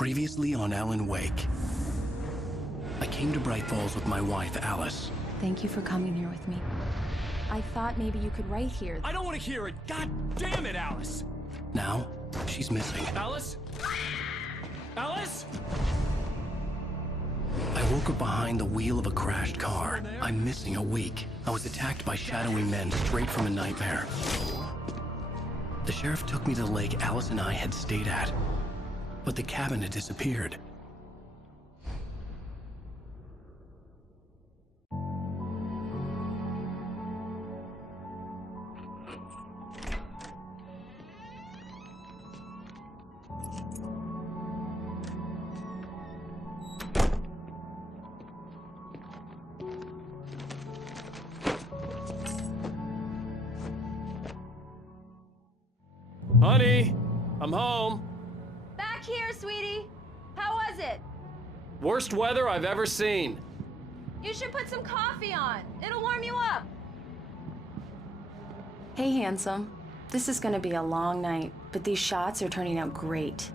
Previously on Alan Wake. I came to Bright Falls with my wife, Alice. Thank you for coming here with me. I thought maybe you could write here. I don't want to hear it! God damn it, Alice! Now, she's missing. Alice? Alice? I woke up behind the wheel of a crashed car. I'm missing a week. I was attacked by shadowy men straight from a nightmare. The sheriff took me to the lake Alice and I had stayed at, but the cabin had disappeared. Honey, I'm home. Back here, sweetie. How was it? Worst weather I've ever seen. You should put some coffee on. It'll warm you up. Hey, handsome. This is gonna be a long night, but these shots are turning out great.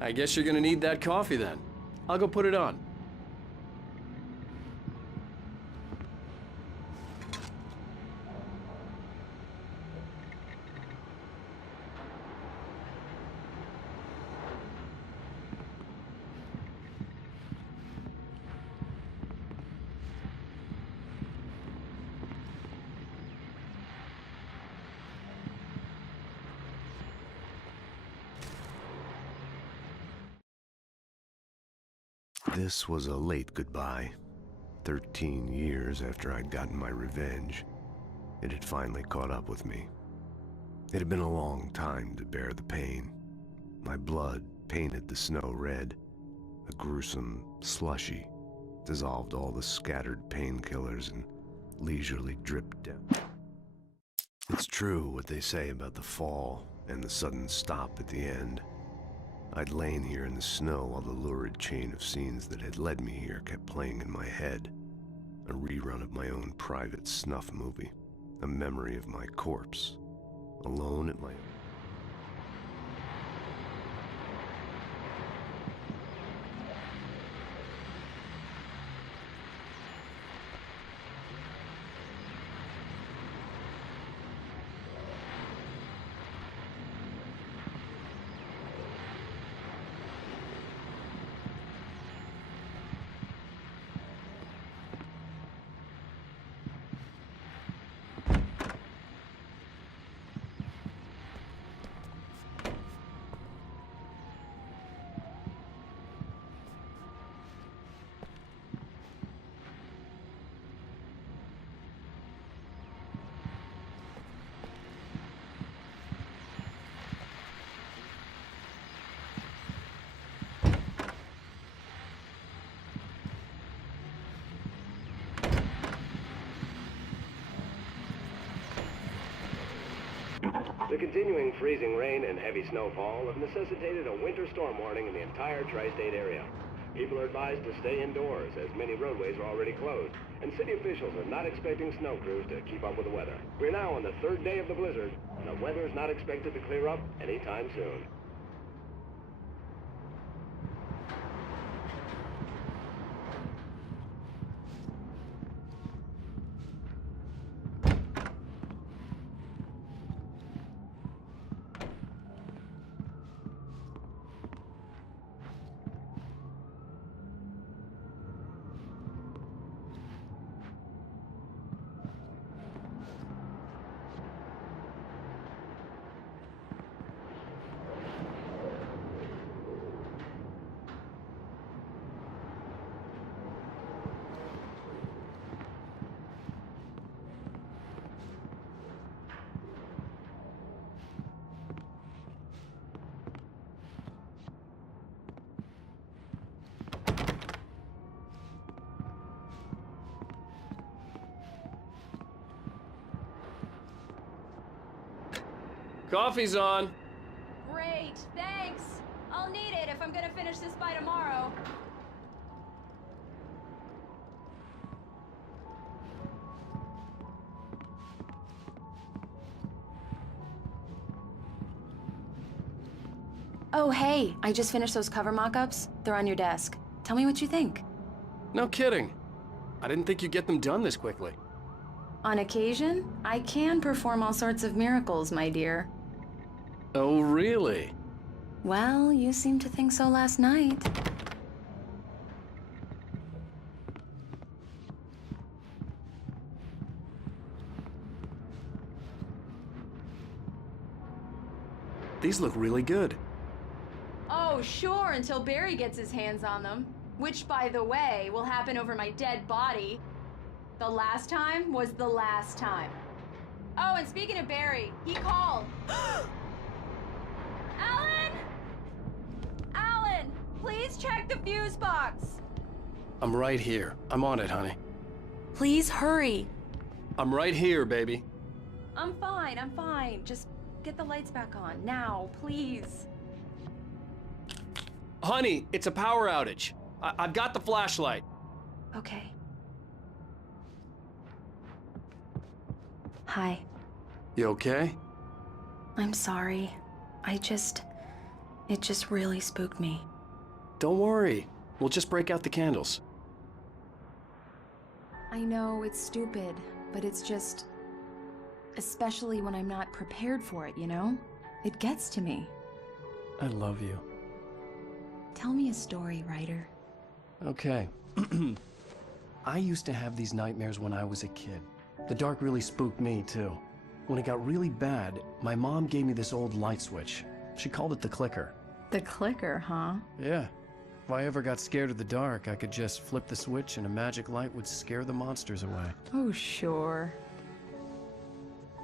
I guess you're gonna need that coffee then. I'll go put it on. This was a late goodbye. 13 years after I'd gotten my revenge, it had finally caught up with me. It had been a long time to bear the pain. My blood painted the snow red. A gruesome slushy dissolved all the scattered painkillers and leisurely dripped down. It's true what they say about the fall and the sudden stop at the end. I'd lain here in the snow while the lurid chain of scenes that had led me here kept playing in my head. A rerun of my own private snuff movie. A memory of my corpse. Alone at my own. The continuing freezing rain and heavy snowfall have necessitated a winter storm warning in the entire tri-state area. People are advised to stay indoors as many roadways are already closed, and city officials are not expecting snow crews to keep up with the weather. We're now on the third day of the blizzard, and the weather is not expected to clear up anytime soon. Coffee's on. Great, thanks. I'll need it if I'm gonna finish this by tomorrow. Oh, hey, I just finished those cover mock-ups. They're on your desk. Tell me what you think. No kidding. I didn't think you'd get them done this quickly. On occasion, I can perform all sorts of miracles, my dear. Oh, really? Well, you seemed to think so last night. These look really good. Oh, sure, until Barry gets his hands on them. Which, by the way, will happen over my dead body. The last time was the last time. Oh, and speaking of Barry, he called. Alan! Alan, please check the fuse box. I'm right here. I'm on it, honey. Please hurry. I'm right here, baby. I'm fine. Just get the lights back on. Now, please. Honey, it's a power outage. I've got the flashlight. Okay. Hi. You okay? I'm sorry. It just really spooked me. Don't worry. We'll just break out the candles. I know it's stupid, but it's just... especially when I'm not prepared for it, you know? It gets to me. I love you. Tell me a story, writer. Okay. I used to have these nightmares when I was a kid. The dark really spooked me, too. When it got really bad, my mom gave me this old light switch. She called it the clicker. The clicker, huh? Yeah. If I ever got scared of the dark, I could just flip the switch and a magic light would scare the monsters away. Oh, sure.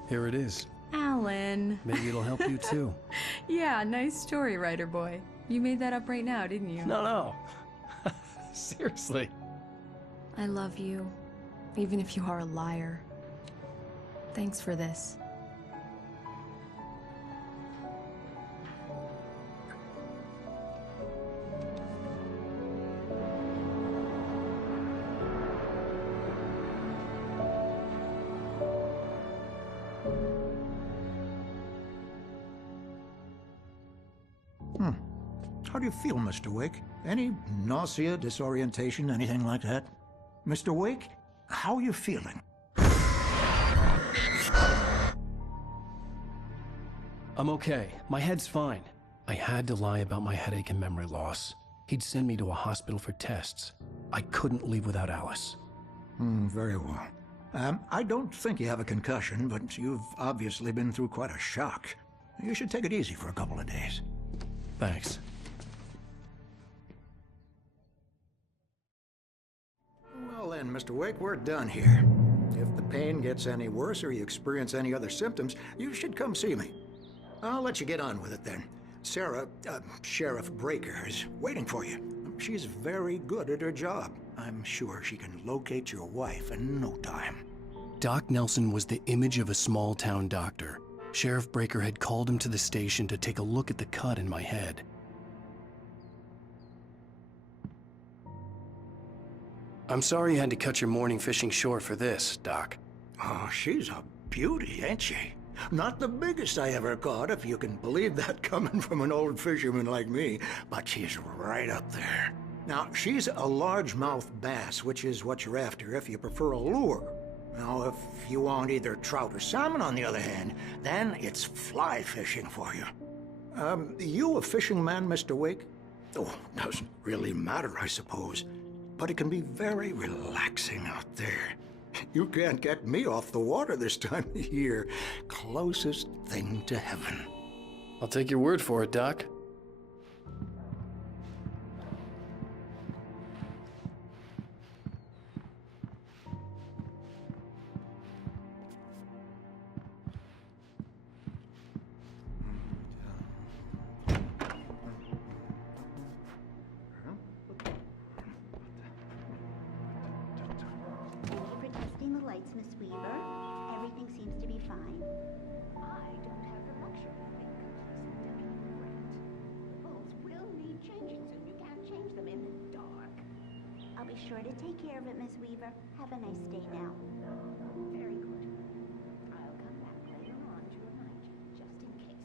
Here it is. Alan. Maybe it'll help you, too. Yeah, nice story, writer boy. You made that up right now, didn't you? No. Seriously. I love you, even if you are a liar. Thanks for this. How do you feel, Mr. Wake? Any nausea, disorientation, anything like that? Mr. Wake, how are you feeling? I'm okay. My head's fine. I had to lie about my headache and memory loss. He'd send me to a hospital for tests. I couldn't leave without Alice. Very well. I don't think you have a concussion, but you've obviously been through quite a shock. You should take it easy for a couple of days. Thanks. Well then, Mr. Wake, we're done here. If the pain gets any worse or you experience any other symptoms, you should come see me. I'll let you get on with it then. Sarah, Sheriff Breaker, is waiting for you. She's very good at her job. I'm sure she can locate your wife in no time. Doc Nelson was the image of a small-town doctor. Sheriff Breaker had called him to the station to take a look at the cut in my head. I'm sorry you had to cut your morning fishing short for this, Doc. Oh, she's a beauty, ain't she? Not the biggest I ever caught, if you can believe that coming from an old fisherman like me, but she's right up there. Now, she's a largemouth bass, which is what you're after if you prefer a lure. Now, if you want either trout or salmon, on the other hand, then it's fly fishing for you. You a fishing man, Mr. Wake? Oh, doesn't really matter, I suppose. But it can be very relaxing out there. You can't get me off the water this time of year. Closest thing to heaven. I'll take your word for it, Doc. Testing the lights, Miss Weaver. Everything seems to be fine. I don't have the luxury of being complacent, Deputy Grant. The bulbs will need changing soon. You can't change them in the dark. I'll be sure to take care of it, Miss Weaver. Have a nice day now. Very good. I'll come back later on tonight, just in case.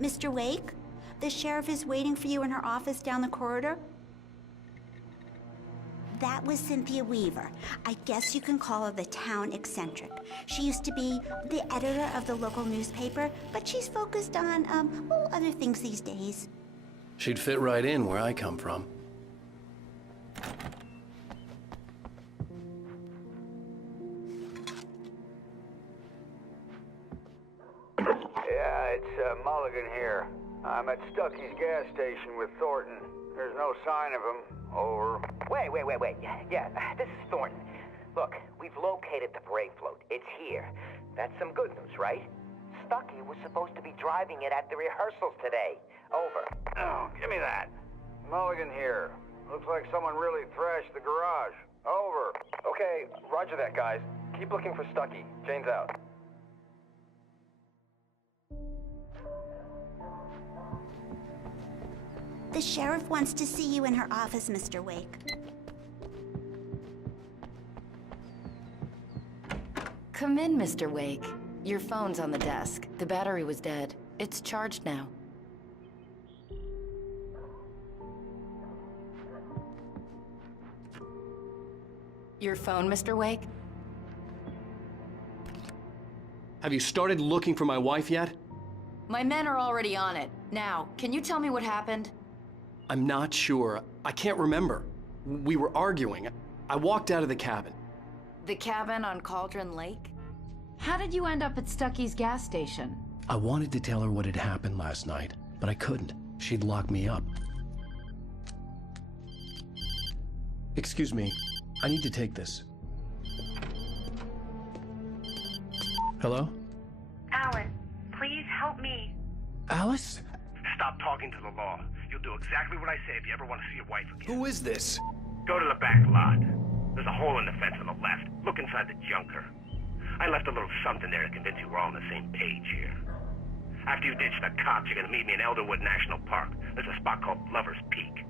Mr. Wake? The sheriff is waiting for you in her office down the corridor. That was Cynthia Weaver. I guess you can call her the town eccentric. She used to be the editor of the local newspaper, but she's focused on, other things these days. She'd fit right in where I come from. Yeah, it's Mulligan here. I'm at Stucky's gas station with Thornton. There's no sign of him. Over. Wait. Yeah, this is Thornton. Look, we've located the brake float. It's here. That's some good news, right? Stucky was supposed to be driving it at the rehearsals today. Over. Oh, give me that. Mulligan here. Looks like someone really thrashed the garage. Over. Okay, roger that, guys. Keep looking for Stucky. Jane's out. The sheriff wants to see you in her office, Mr. Wake. Come in, Mr. Wake. Your phone's on the desk. The battery was dead. It's charged now. Your phone, Mr. Wake? Have you started looking for my wife yet? My men are already on it. Now, can you tell me what happened? I'm not sure. I can't remember. We were arguing. I walked out of the cabin. The cabin on Cauldron Lake? How did you end up at Stucky's gas station? I wanted to tell her what had happened last night, but I couldn't. She'd lock me up. Excuse me. I need to take this. Hello? Alan, please help me. Alice? Stop talking to the law. You'll do exactly what I say if you ever want to see your wife again. Who is this? Go to the back lot. There's a hole in the fence on the left. Look inside the junker. I left a little something there to convince you we're all on the same page here. After you ditch the cops, you're gonna meet me in Elderwood National Park. There's a spot called Lover's Peak.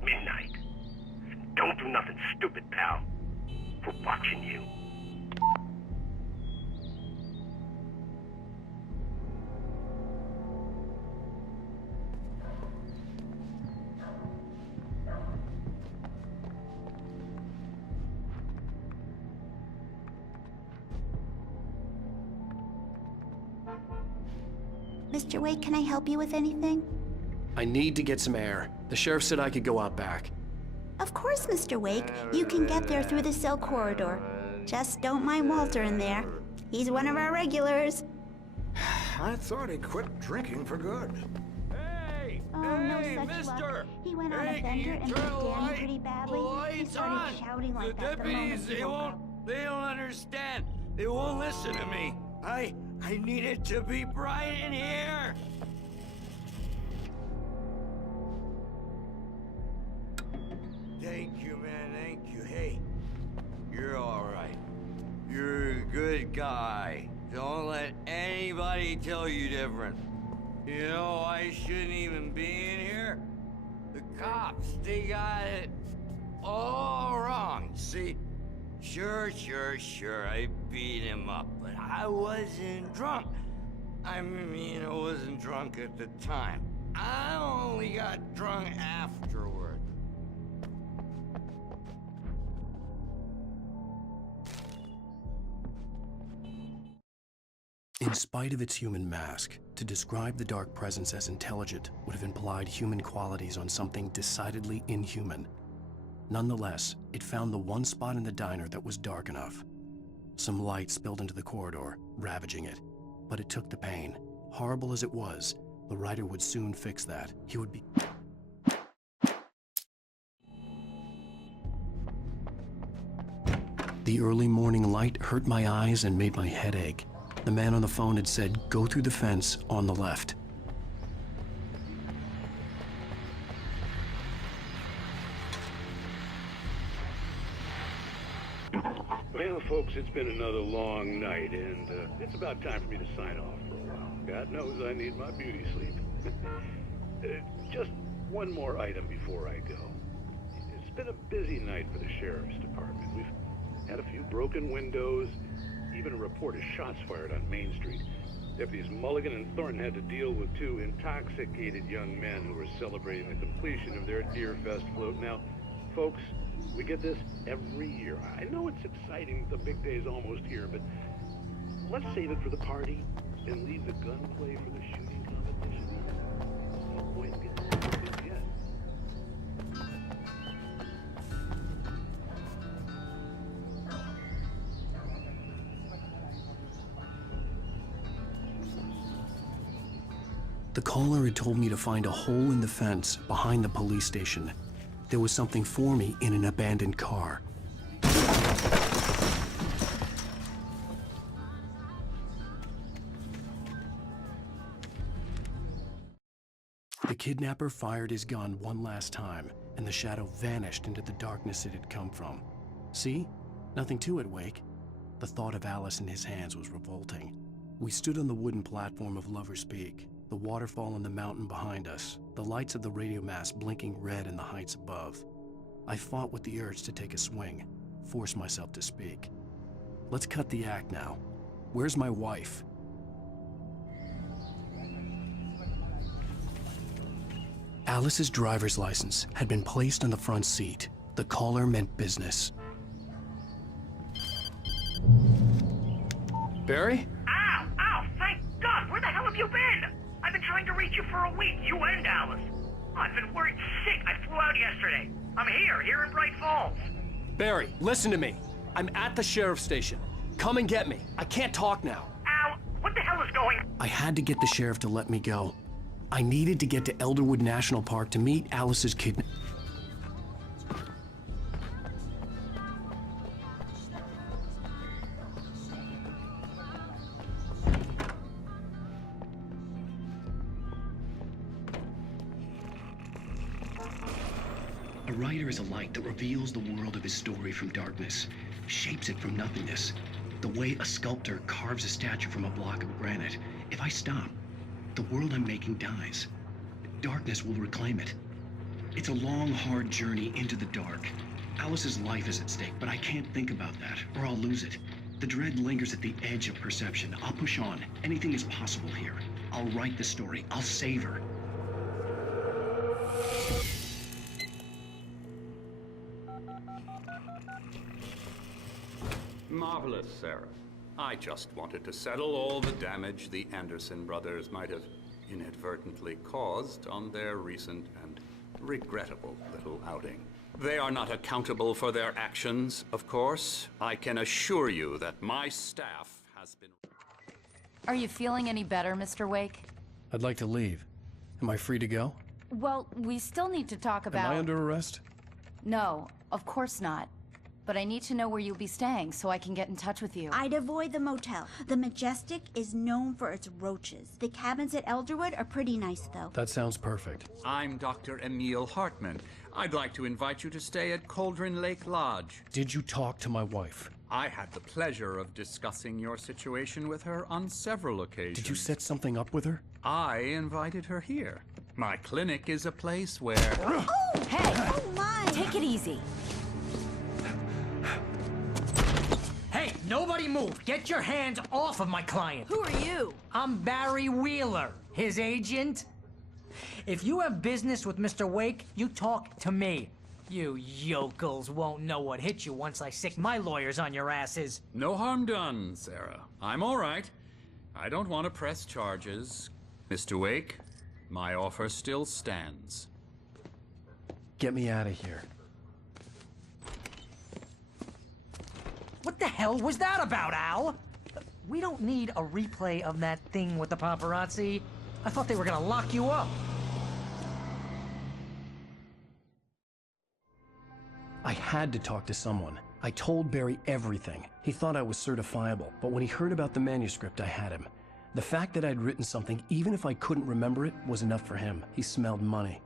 Midnight. Don't do nothing stupid, pal. We're watching you. Mr. Wake, can I help you with anything? I need to get some air. The sheriff said I could go out back. Of course, Mr. Wake. You can get there through the cell corridor. Just don't mind Walter in there. He's one of our regulars. I thought he quit drinking for good. Oh, no such luck. He went on a bender and beat Danny pretty badly. He started shouting like that the moment he woke up. They don't understand. They won't listen to me. I need it to be bright in here. Thank you, man. Thank you. Hey, you're all right. You're a good guy. Don't let anybody tell you different. You know, I shouldn't even be in here. The cops, they got it all wrong. See? Sure, I beat him up, but I wasn't drunk. I mean, I wasn't drunk at the time. I only got drunk afterward. In spite of its human mask, to describe the dark presence as intelligent would have implied human qualities on something decidedly inhuman. Nonetheless, it found the one spot in the diner that was dark enough. Some light spilled into the corridor, ravaging it. But it took the pain. Horrible as it was, the writer would soon fix that. He would be... The early morning light hurt my eyes and made my head ache. The man on the phone had said, "Go through the fence on the left." Well, folks, it's been another long night, and it's about time for me to sign off for a while. God knows I need my beauty sleep. Just one more item before I go. It's been a busy night for the sheriff's department. We've had a few broken windows, even a report of shots fired on Main Street. Deputies Mulligan and Thornton had to deal with two intoxicated young men who were celebrating the completion of their Deerfest float. Now, folks, we get this every year. I know it's exciting, the big day's almost here, but let's save it for the party and leave the gunplay for the shooting competition. No point in getting started yet. The caller had told me to find a hole in the fence behind the police station. There was something for me in an abandoned car. The kidnapper fired his gun one last time, and the shadow vanished into the darkness it had come from. See? Nothing to it, Wake. The thought of Alice in his hands was revolting. We stood on the wooden platform of Lover's Peak, the waterfall on the mountain behind us, the lights of the radio mast blinking red in the heights above. I fought with the urge to take a swing, forced myself to speak. Let's cut the act now. Where's my wife? Alice's driver's license had been placed on the front seat. The caller meant business. Barry? Ow! Ow! Thank God! Where the hell have you been? I've been trying to reach you for a week, you and Alice. Oh, I've been worried sick. I flew out yesterday. I'm here in Bright Falls. Barry, listen to me. I'm at the sheriff's station. Come and get me. I can't talk now. Al, what the hell is going on? I had to get the sheriff to let me go. I needed to get to Elderwood National Park to meet Alice's kidnapper. A writer is a light that reveals the world of his story from darkness, shapes it from nothingness. The way a sculptor carves a statue from a block of granite. If I stop, the world I'm making dies. Darkness will reclaim it. It's a long, hard journey into the dark. Alice's life is at stake, but I can't think about that, or I'll lose it. The dread lingers at the edge of perception. I'll push on. Anything is possible here. I'll write the story. I'll save her. Marvelous, Sarah. I just wanted to settle all the damage the Anderson brothers might have inadvertently caused on their recent and regrettable little outing. They are not accountable for their actions, of course. I can assure you that my staff has been... Are you feeling any better, Mr. Wake? I'd like to leave. Am I free to go? Well, we still need to talk about... Am I under arrest? No, of course not. But I need to know where you'll be staying so I can get in touch with you. I'd avoid the motel. The Majestic is known for its roaches. The cabins at Elderwood are pretty nice, though. That sounds perfect. I'm Dr. Emil Hartman. I'd like to invite you to stay at Cauldron Lake Lodge. Did you talk to my wife? I had the pleasure of discussing your situation with her on several occasions. Did you set something up with her? I invited her here. My clinic is a place where... Oh! Hey! Oh, my! Take it easy. Hey, nobody move! Get your hands off of my client! Who are you? I'm Barry Wheeler, his agent. If you have business with Mr. Wake, you talk to me. You yokels won't know what hit you once I sick my lawyers on your asses. No harm done, Sarah. I'm all right. I don't want to press charges. Mr. Wake, my offer still stands. Get me out of here. What the hell was that about, Al? We don't need a replay of that thing with the paparazzi. I thought they were gonna lock you up. I had to talk to someone. I told Barry everything. He thought I was certifiable, but when he heard about the manuscript, I had him. The fact that I'd written something, even if I couldn't remember it, was enough for him. He smelled money.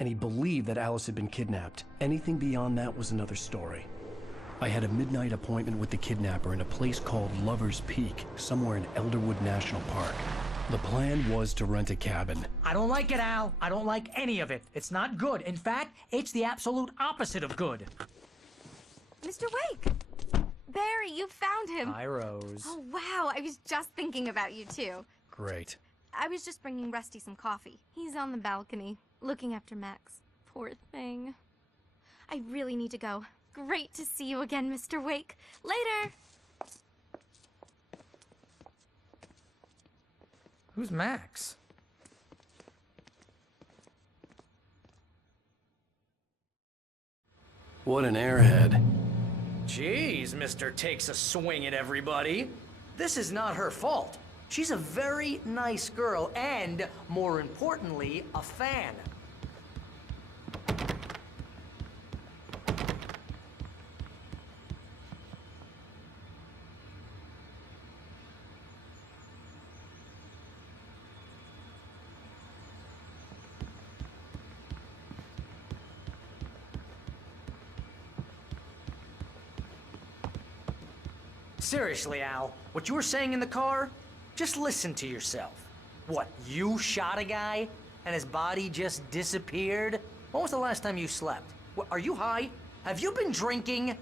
And he believed that Alice had been kidnapped. Anything beyond that was another story. I had a midnight appointment with the kidnapper in a place called Lover's Peak, somewhere in Elderwood National Park. The plan was to rent a cabin. I don't like it, Al. I don't like any of it. It's not good. In fact, it's the absolute opposite of good. Mr. Wake! Barry, you found him! Hi, Rose. Oh, wow. I was just thinking about you, too. Great. I was just bringing Rusty some coffee. He's on the balcony, looking after Max. Poor thing. I really need to go. Great to see you again, Mr. Wake. Later! Who's Max? What an airhead. Jeez, Mr. Takes a swing at everybody. This is not her fault. She's a very nice girl and, more importantly, a fan. Seriously, Al, what you were saying in the car? Just listen to yourself. What, you shot a guy and his body just disappeared? When was the last time you slept? What, are you high? Have you been drinking?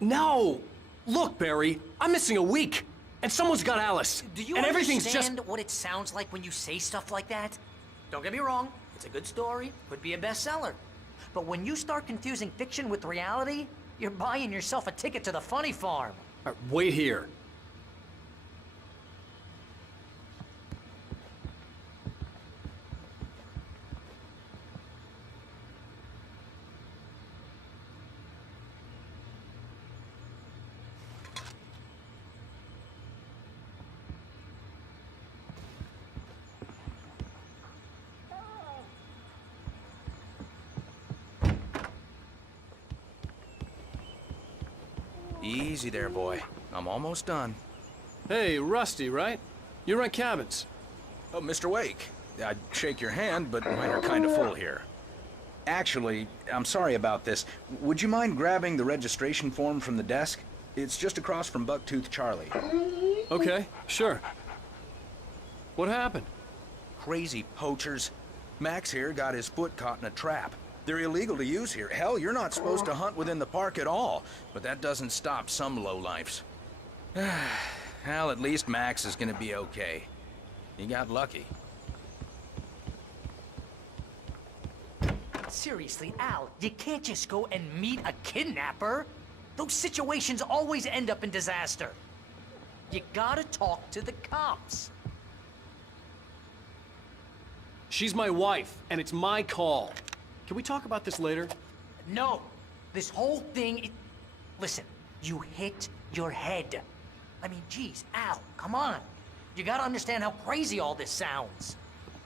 No! Look, Barry, I'm missing a week, and someone's got Alice. Do you and everything's understand just... what it sounds like when you say stuff like that? Don't get me wrong, it's a good story, could be a bestseller. But when you start confusing fiction with reality, you're buying yourself a ticket to the funny farm. All right, wait here. Easy there, boy. I'm almost done. Hey, Rusty, right? You rent cabins. Oh, Mr. Wake. I'd shake your hand, but mine are kind of full here. Actually, I'm sorry about this. Would you mind grabbing the registration form from the desk? It's just across from Bucktooth Charlie. Okay, sure. What happened? Crazy poachers. Max here got his foot caught in a trap. They're illegal to use here. Hell, you're not supposed to hunt within the park at all. But that doesn't stop some lowlifes. Well, at least Max is gonna be okay. He got lucky. Seriously, Al, you can't just go and meet a kidnapper. Those situations always end up in disaster. You gotta talk to the cops. She's my wife, and it's my call. Can we talk about this later? No. This whole thing... Listen, you hit your head. I mean, geez, Al, come on. You gotta understand how crazy all this sounds.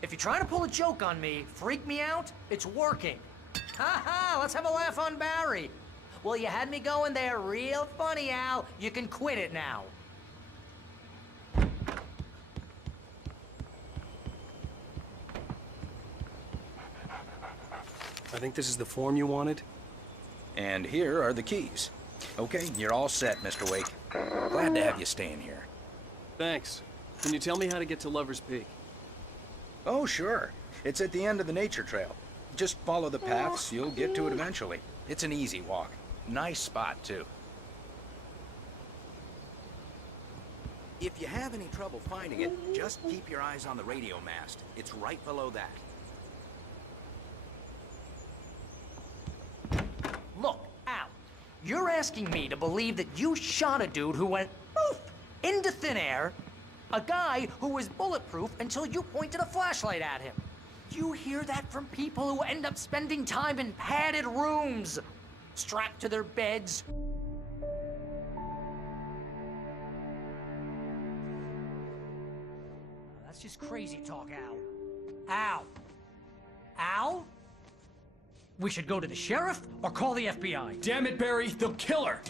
If you're trying to pull a joke on me, freak me out, it's working. Ha ha, let's have a laugh on Barry. Well, you had me going there real funny, Al. You can quit it now. I think this is the form you wanted. And here are the keys. Okay, you're all set, Mr. Wake. Glad to have you staying here. Thanks. Can you tell me how to get to Lover's Peak? Oh, sure. It's at the end of the nature trail. Just follow the paths, you'll get to it eventually. It's an easy walk. Nice spot, too. If you have any trouble finding it, just keep your eyes on the radio mast. It's right below that. Look, Al, you're asking me to believe that you shot a dude who went poof into thin air, a guy who was bulletproof until you pointed a flashlight at him. You hear that from people who end up spending time in padded rooms, strapped to their beds. That's just crazy talk, Al. Al? Al? We should go to the sheriff or call the FBI. Damn it, Barry, they'll kill her!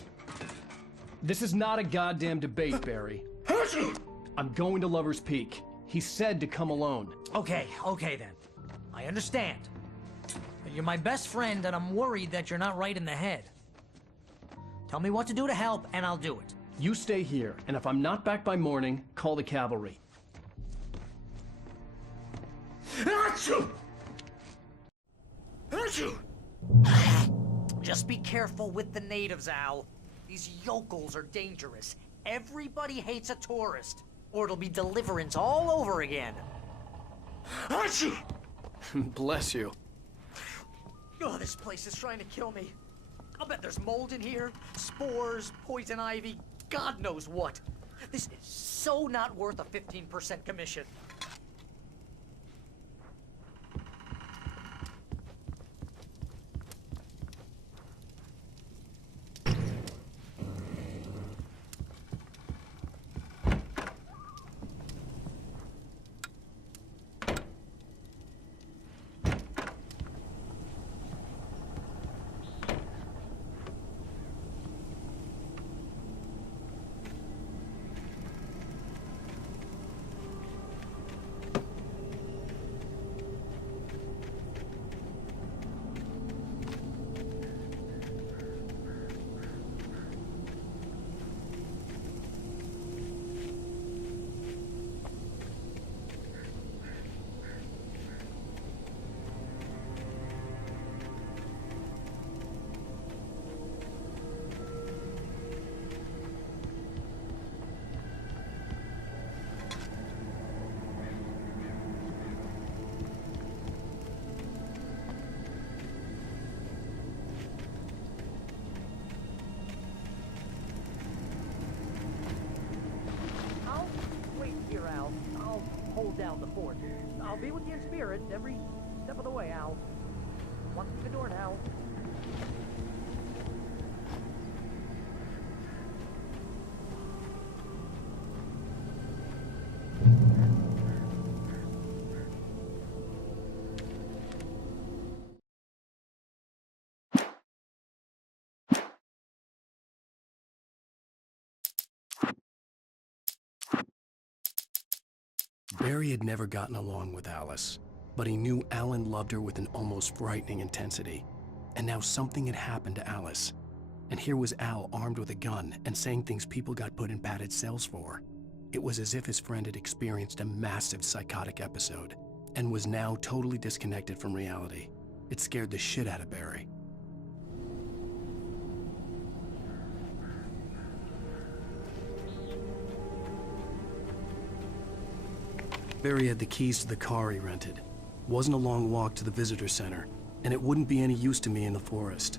This is not a goddamn debate, Barry. I'm going to Lover's Peak. He said to come alone. Okay then. I understand. You're my best friend, and I'm worried that you're not right in the head. Tell me what to do to help, and I'll do it. You stay here, and if I'm not back by morning, call the cavalry. Achoo! Achoo! Just be careful with the natives, Al. These yokels are dangerous. Everybody hates a tourist. or it'll be deliverance all over again. Achoo! Bless you. Oh, this place is trying to kill me. I'll bet there's mold in here, spores, poison ivy, God knows what. This is so not worth a 15% commission. I'll hold down the fort. I'll be with you in spirit every step of the way, Al. Walk through the door now. Barry had never gotten along with Alice, but he knew Alan loved her with an almost frightening intensity. And now something had happened to Alice. And here was Al armed with a gun and saying things people got put in padded cells for. It was as if his friend had experienced a massive psychotic episode and was now totally disconnected from reality. It scared the shit out of Barry. Barry had the keys to the car he rented. Wasn't a long walk to the visitor center, and it wouldn't be any use to me in the forest.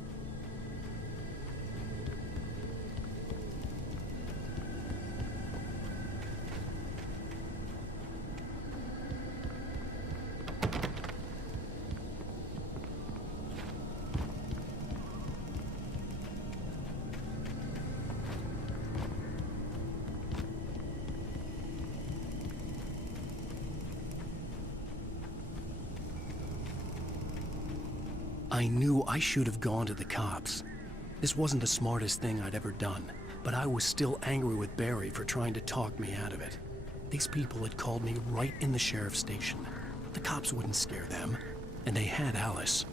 I knew I should have gone to the cops. This wasn't the smartest thing I'd ever done, but I was still angry with Barry for trying to talk me out of it. These people had called me right in the sheriff's station. The cops wouldn't scare them, and they had Alice.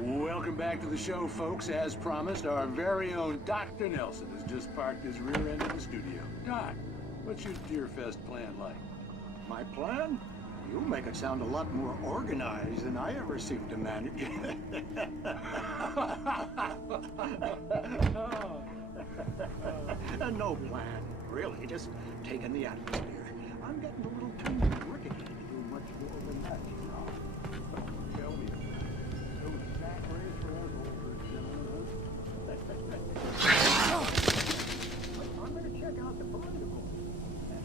Welcome back to the show, folks. As promised, our very own Dr. Nelson has just parked his rear end in the studio. Doc, what's your Deerfest plan like? My plan? You make it sound a lot more organized than I ever seem to manage. No plan, really. Just taking the atmosphere. I'm getting a little too rickety to do much more than that, you know. Tell me. I'm going to check out the political. And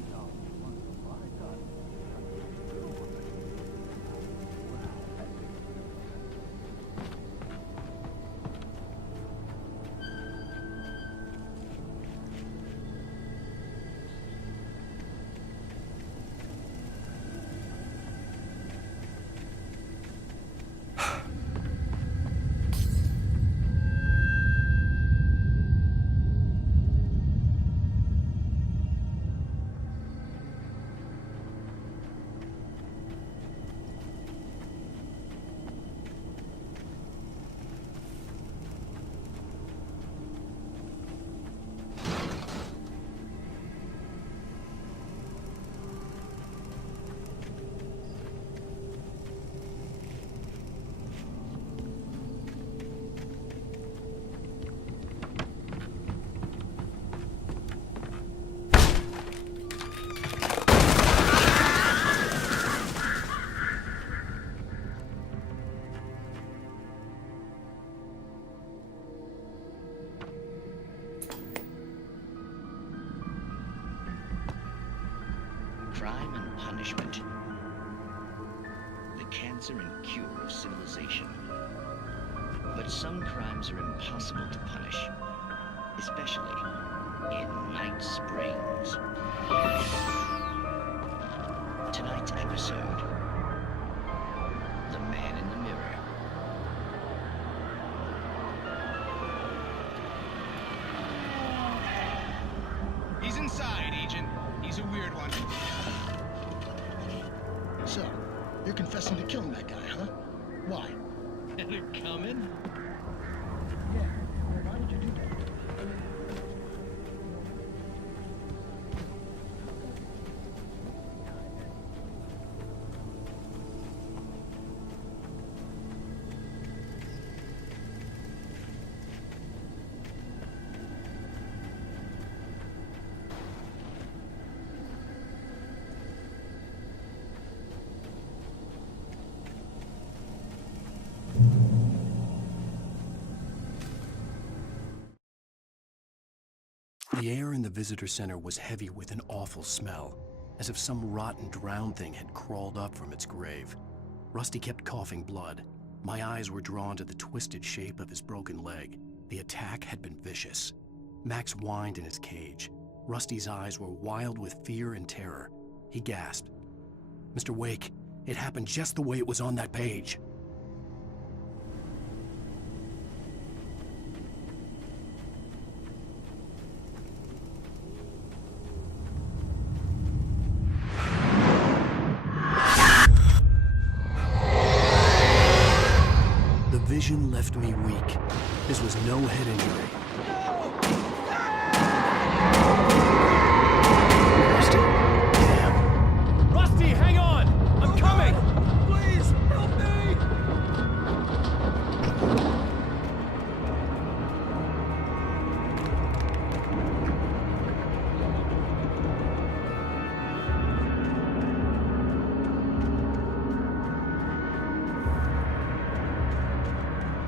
Crime and punishment. The cancer and cure of civilization. But some crimes are impossible to punish, especially in Night Springs. Tonight's episode, The Man in the Mirror. He's inside, Agent. He's a weird one. So, you're confessing to killing that guy, huh? Why? They're coming? Yeah. Why did you do that? The air in the visitor center was heavy with an awful smell, as if some rotten drowned thing had crawled up from its grave. Rusty kept coughing blood. My eyes were drawn to the twisted shape of his broken leg. The attack had been vicious. Max whined in his cage. Rusty's eyes were wild with fear and terror. He gasped. "Mr. Wake, it happened just the way it was on that page." The vision left me weak. This was no head injury. Rusty? Damn. Rusty, hang on! I'm coming! Please, help me!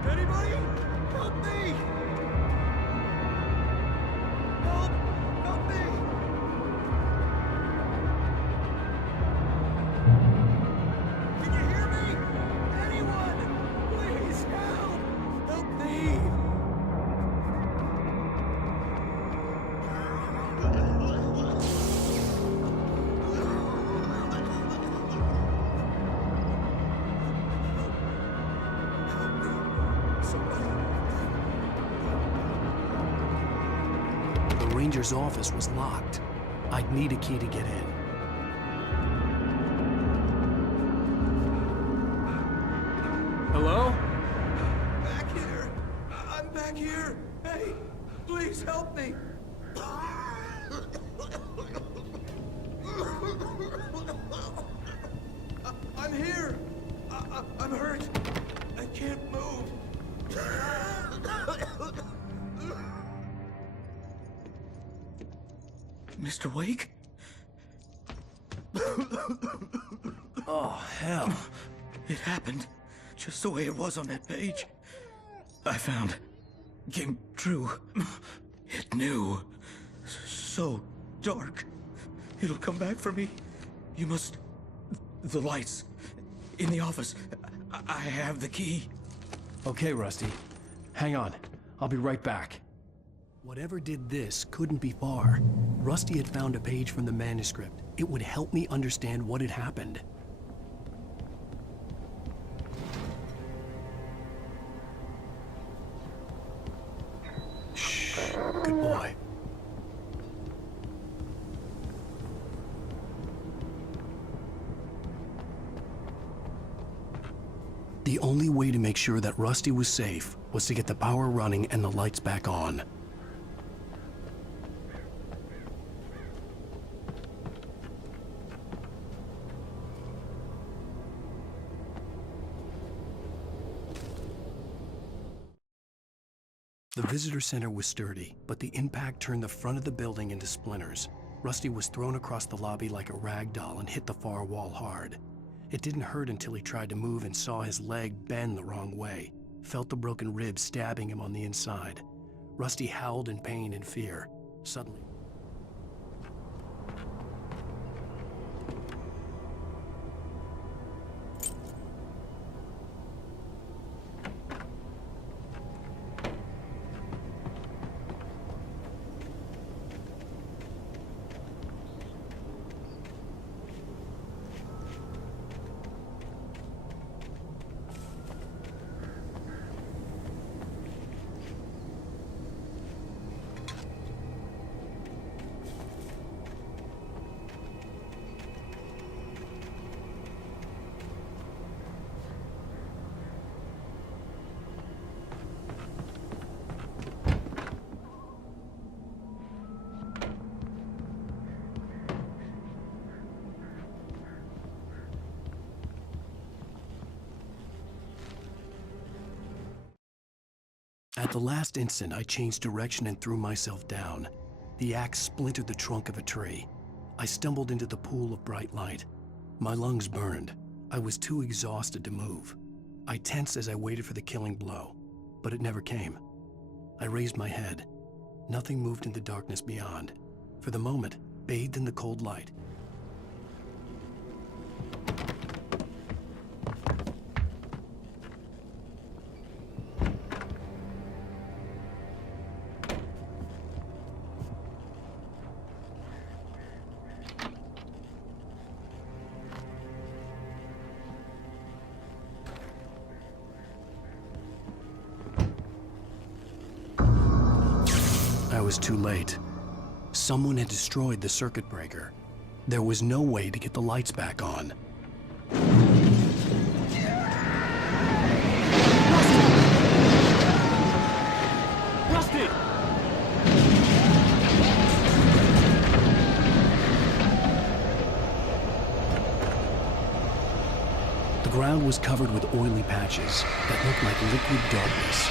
Anybody? Help me! Help! Help me! Can you hear me? Anyone? Please help! Help me! The ranger's office was locked. I'd need a key to get in. Hello? Back here! I'm back here! Hey, please help me! I'm here! I'm hurt! I can't move! Mr. Wake? Oh, hell. It happened just the way it was on that page. I found. Came true. It knew. So dark. It'll come back for me. You must. The lights. In the office. I have the key. Okay, Rusty. Hang on. I'll be right back. Whatever did this couldn't be far. Rusty had found a page from the manuscript. It would help me understand what had happened. Shh. Good boy. The only way to make sure that Rusty was safe was to get the power running and the lights back on. The visitor center was sturdy, but the impact turned the front of the building into splinters. Rusty was thrown across the lobby like a rag doll and hit the far wall hard. It didn't hurt until he tried to move and saw his leg bend the wrong way, felt the broken rib stabbing him on the inside. Rusty howled in pain and fear. Suddenly, the last instant I changed direction and threw myself down. The axe splintered the trunk of a tree. I stumbled into the pool of bright light. My lungs burned. I was too exhausted to move. I tensed as I waited for the killing blow, but it never came. I raised my head. Nothing moved in the darkness beyond. For the moment, bathed in the cold light. I was too late. Someone had destroyed the circuit breaker. There was no way to get the lights back on. Rusty! The ground was covered with oily patches that looked like liquid darkness.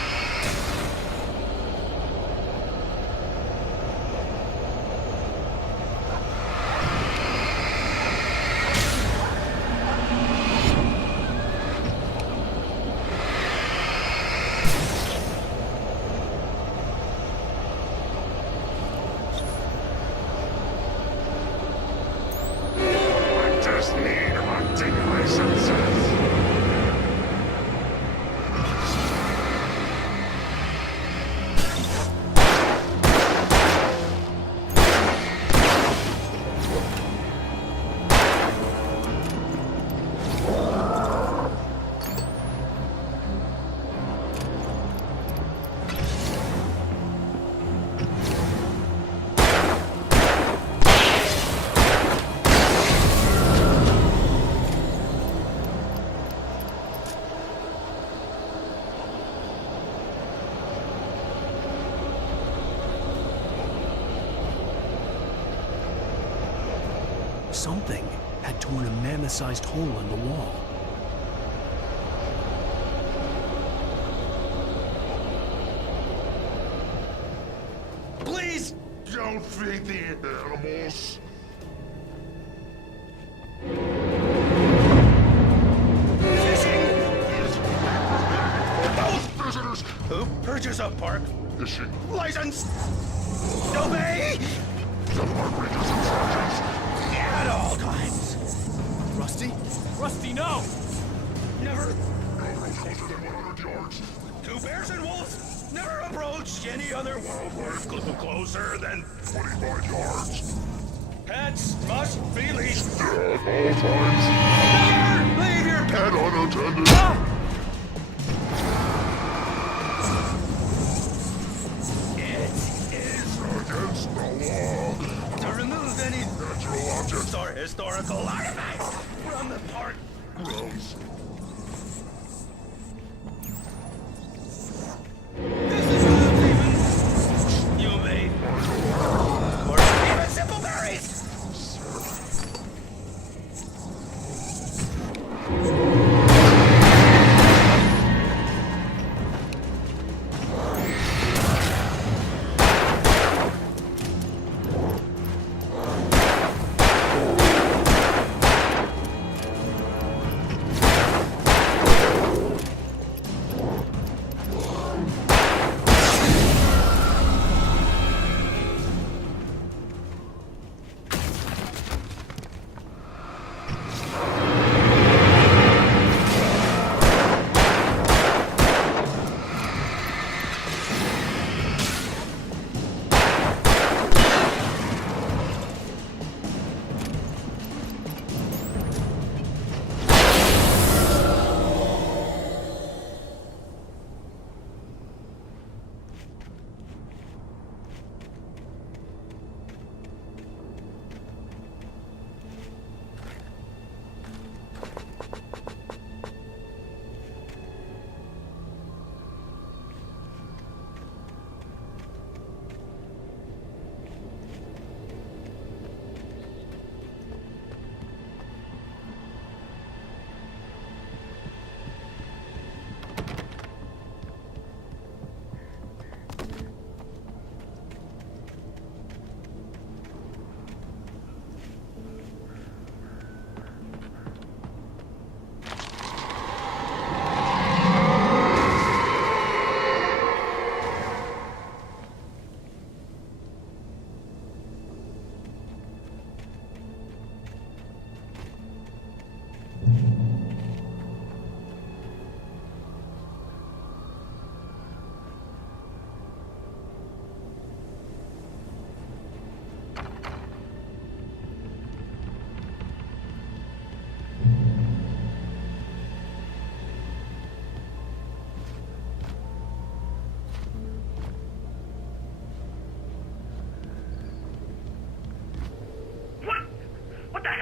Something had torn a mammoth-sized hole in the wall. Please don't feed the animals. Fishing! Both visitors! Who purchased a park Fishing. license? Obey! At all times. Rusty? Rusty, no! Never. No closer than 100 yards. Two bears and wolves never approached any other wildlife closer than 25 yards. pets must be leashed. At all times. Never leave your Pet unattended. It is Against the law. to remove any Natural objects. or historical artifacts from the park. Gross. This is even you made. Or even simple berries.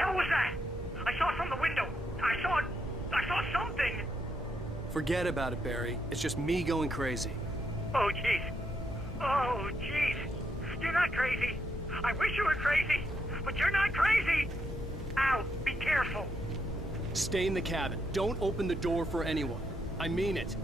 hell was that? I saw it from the window. I saw something. Forget about it, Barry. It's just me going crazy. Oh, jeez. Oh, jeez. You're not crazy. I wish you were crazy, but you're not crazy. Ow, be careful. Stay in the cabin. Don't open the door for anyone. I mean it.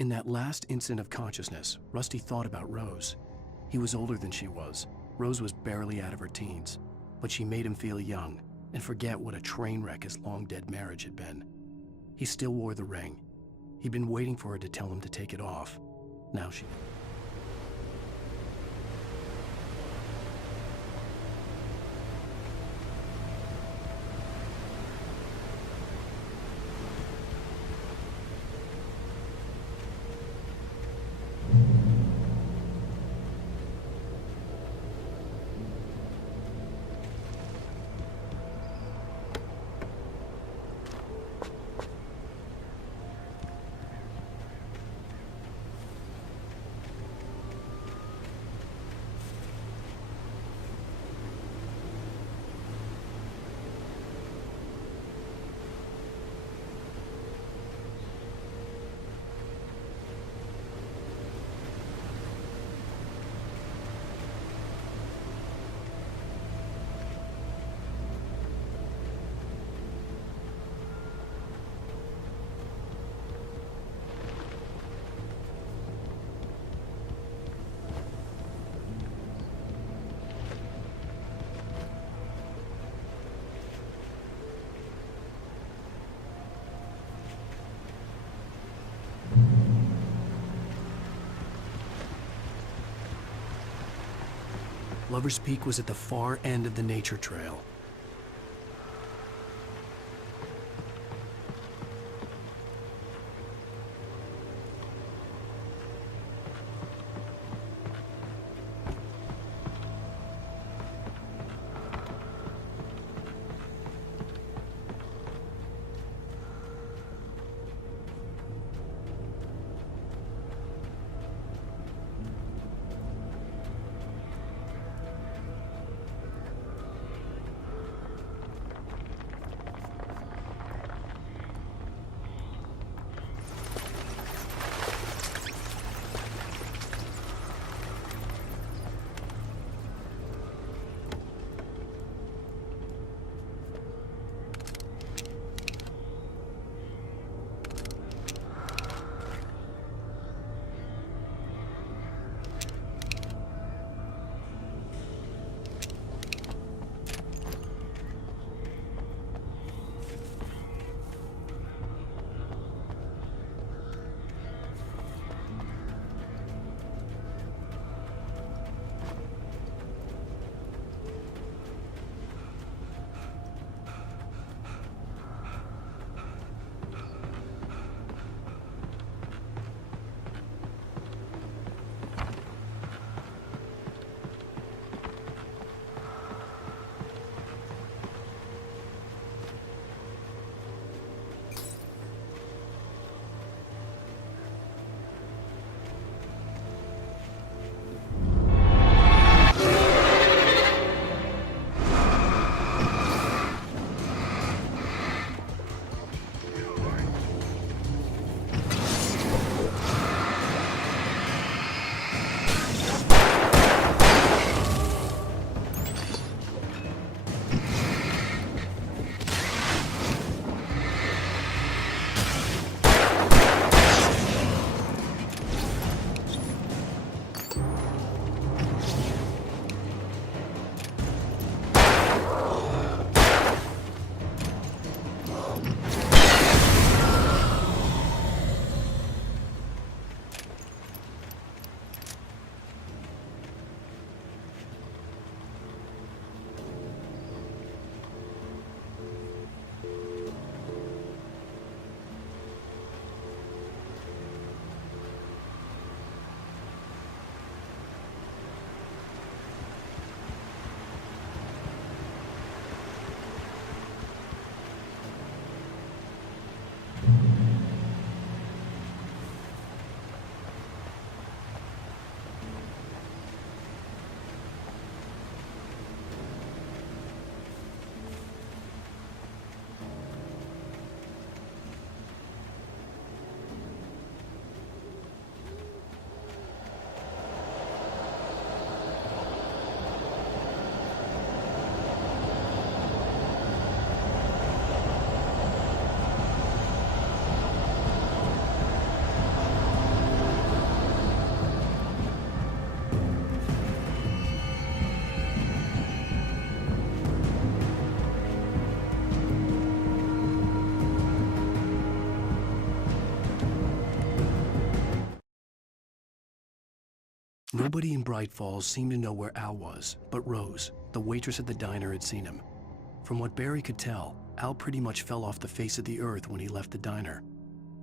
In that last instant of consciousness, Rusty thought about Rose. He was older than she was. Rose was barely out of her teens, but she made him feel young and forget what a train wreck his long-dead marriage had been. He still wore the ring. He'd been waiting for her to tell him to take it off. Now she... Lover's Peak was at the far end of the nature trail. Nobody in Bright Falls seemed to know where Al was, but Rose, the waitress at the diner, had seen him. From what Barry could tell, Al pretty much fell off the face of the earth when he left the diner.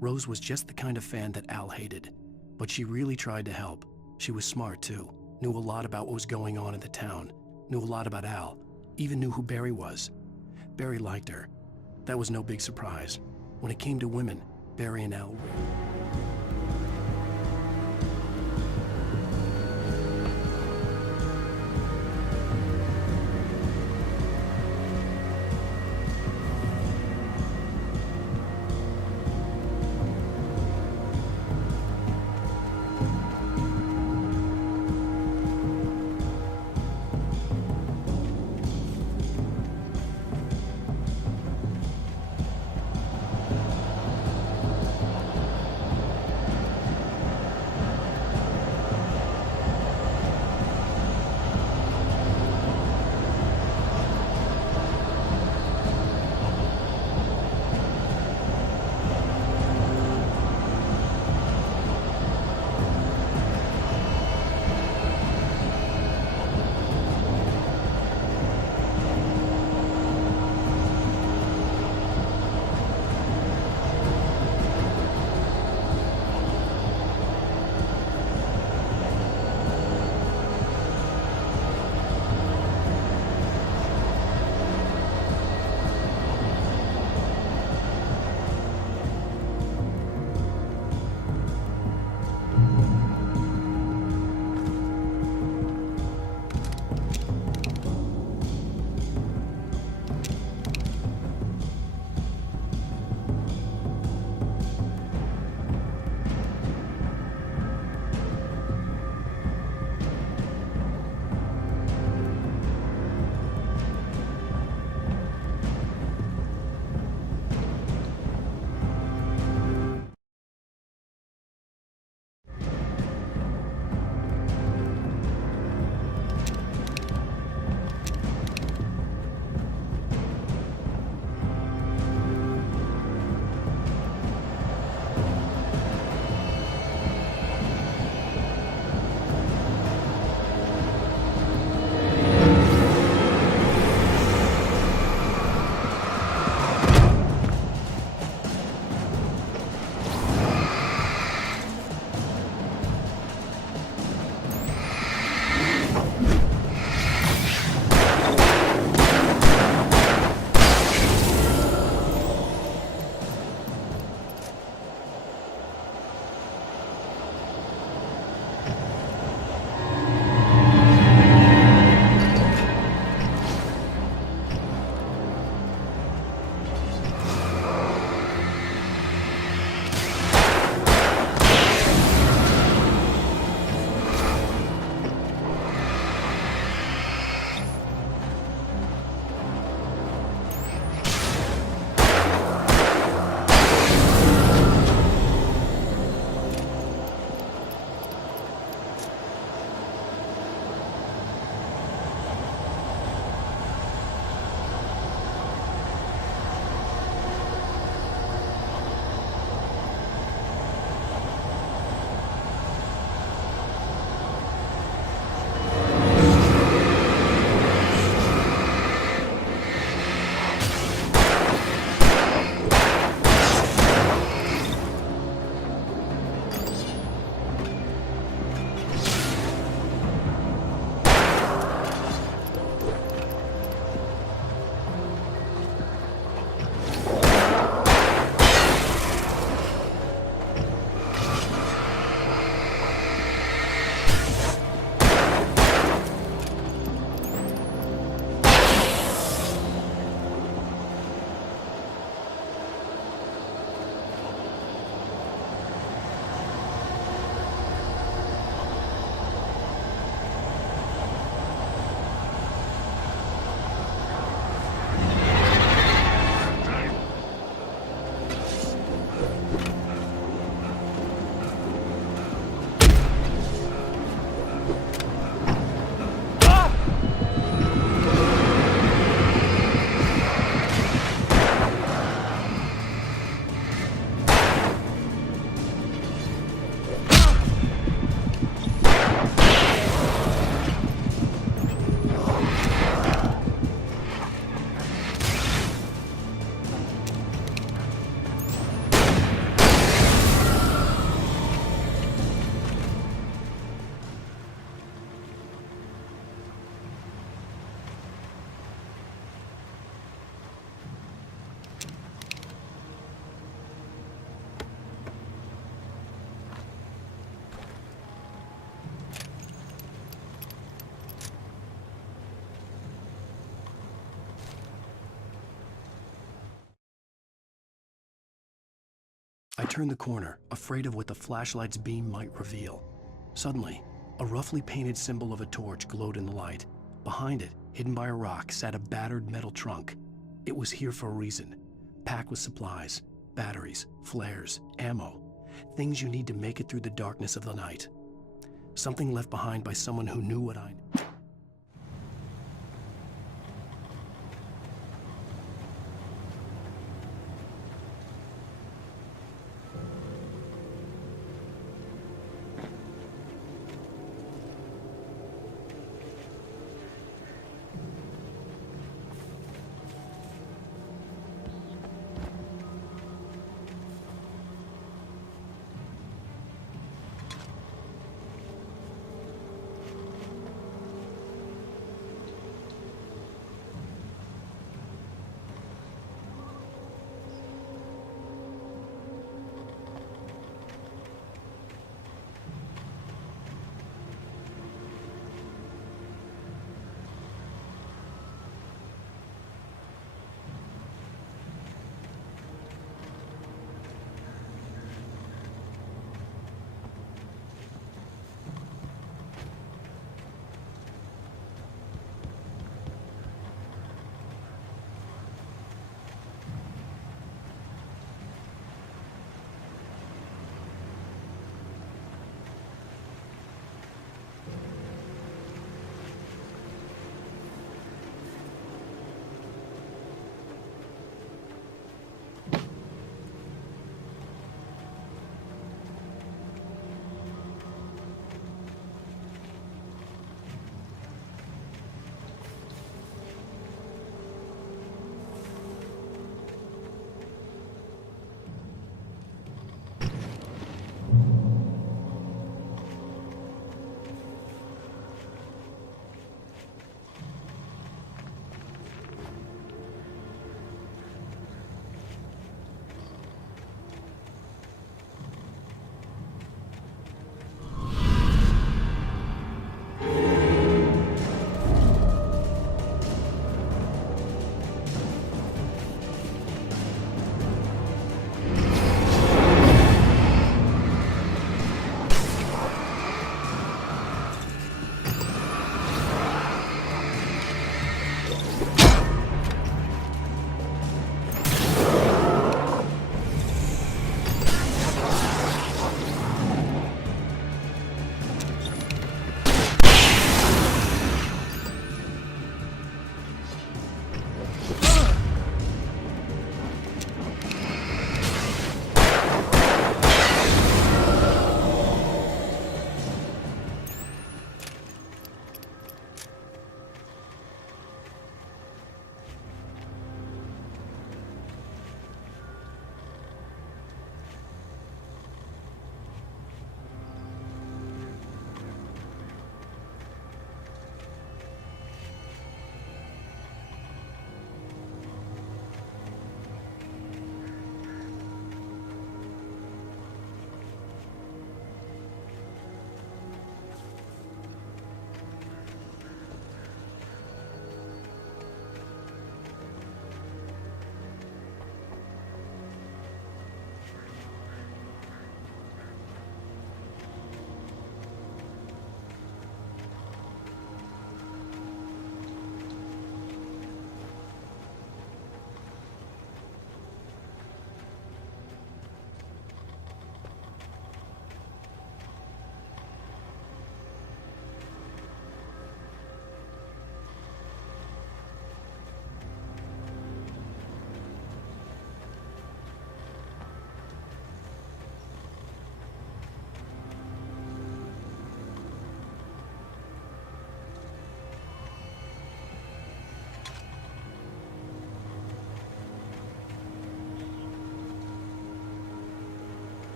Rose was just the kind of fan that Al hated, but she really tried to help. She was smart too, knew a lot about what was going on in the town, knew a lot about Al, even knew who Barry was. Barry liked her. That was no big surprise. When it came to women, Barry and Al were. I turned the corner, afraid of what the flashlight's beam might reveal. Suddenly, a roughly painted symbol of a torch glowed in the light. Behind it, hidden by a rock, sat a battered metal trunk. It was here for a reason, packed with supplies, batteries, flares, ammo, things you need to make it through the darkness of the night. Something left behind by someone who knew what I knew.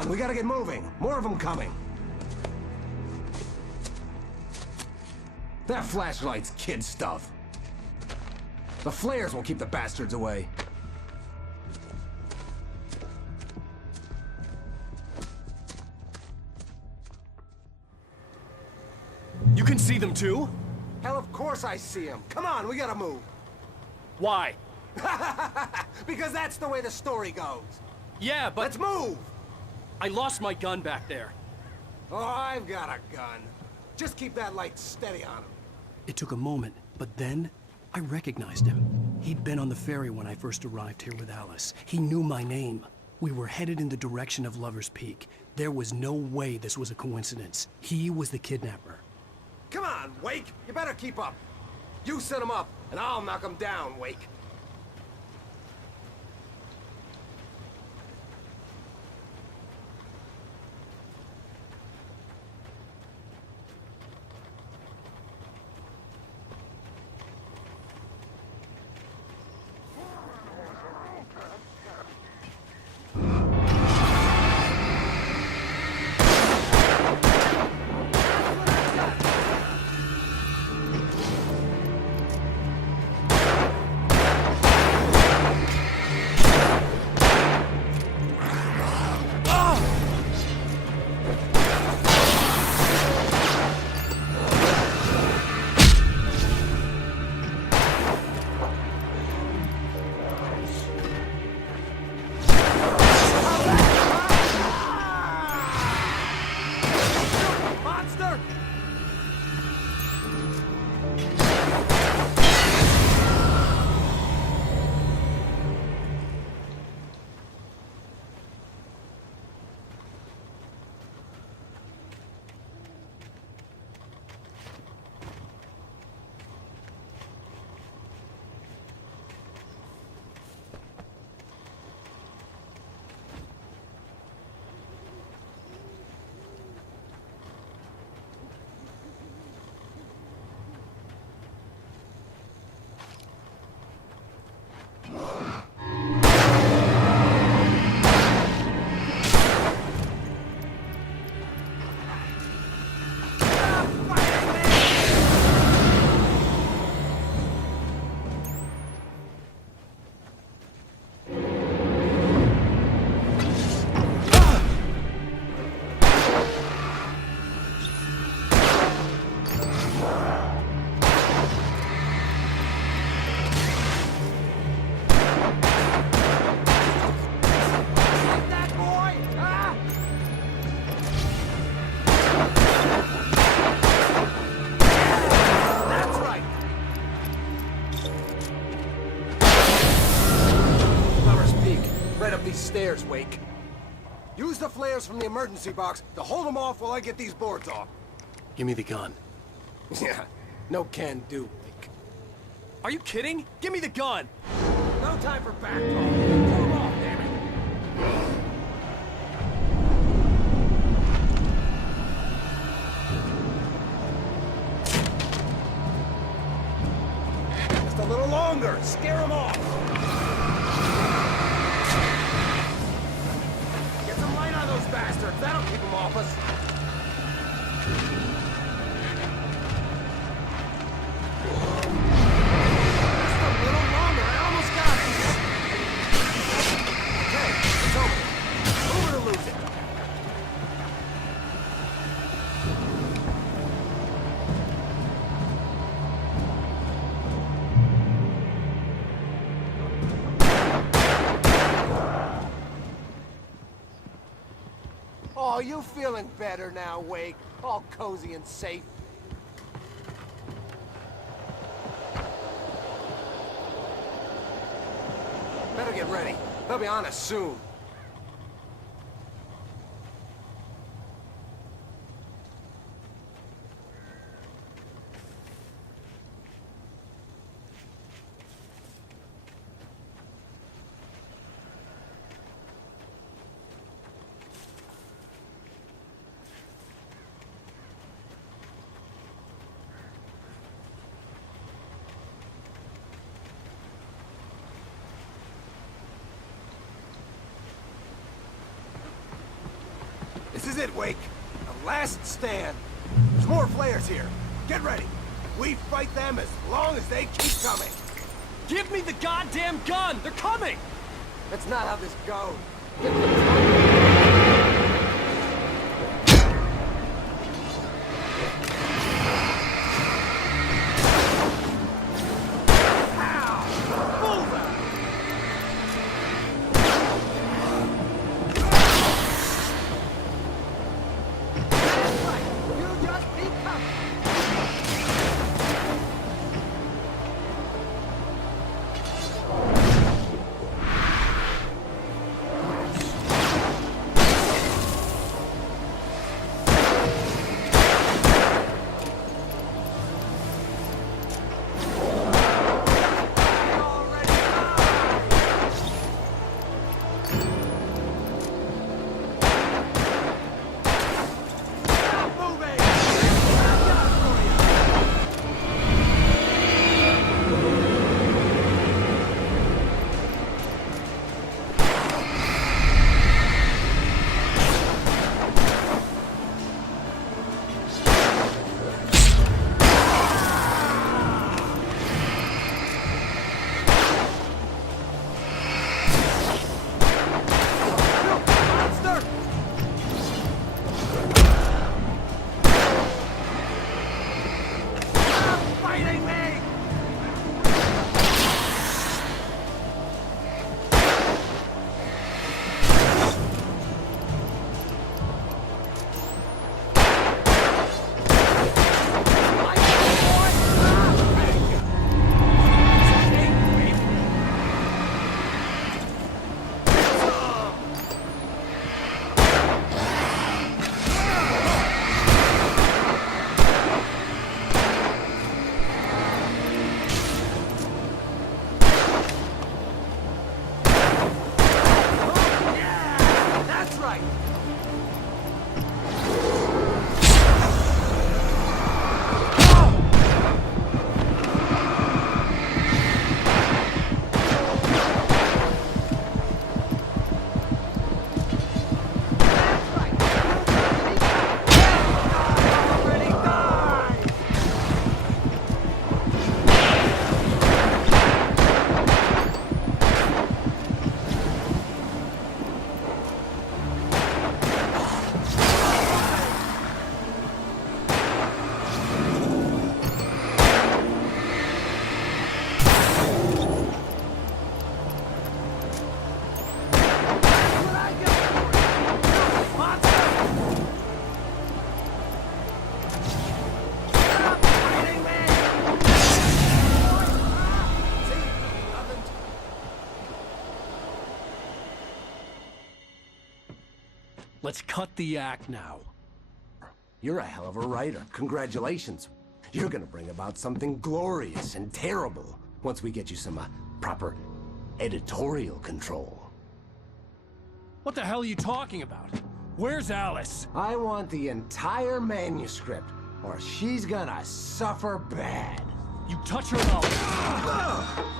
on, we gotta get moving. More of them coming. That flashlight's kid stuff. The flares will keep the bastards away. You can see them too? Hell, of course I see them. Come on, we gotta move. Why? Because that's the way the story goes. Yeah, but... Let's move! I lost my gun back there. Oh, I've got a gun. Just keep that light steady on him. It took a moment, but then I recognized him. He'd been on the ferry when I first arrived here with Alice. He knew my name. We were headed in the direction of Lover's Peak. There was no way this was a coincidence. He was the kidnapper. Come on, Wake! You better keep up. You set him up, and I'll knock him down, Wake. Stairs, Wake. Use the flares from the emergency box to hold them off while I get these boards off. Give me the gun. Yeah, no can do, Wake. Are you kidding? Give me the gun! No time for back talk. Pull them off, damn it. Just a little longer. Scare them off. Bastards, that'll keep them off us. Just a little longer, I almost got it. Okay, it's over. Move it or lose it. Oh, you feeling better now, Wake? All cozy and safe? Better get ready. They'll be on us soon. This is it, Wake. The last stand. There's more flares here. Get ready. We fight them as long as they keep coming. Give me the goddamn gun! They're coming! That's not how this goes. Let's cut the act now. You're a hell of a writer. Congratulations. You're gonna bring about something glorious and terrible once we get you some proper editorial control. What the hell are you talking about? Where's Alice? I want the entire manuscript, or she's gonna suffer bad. You touch her and I'll...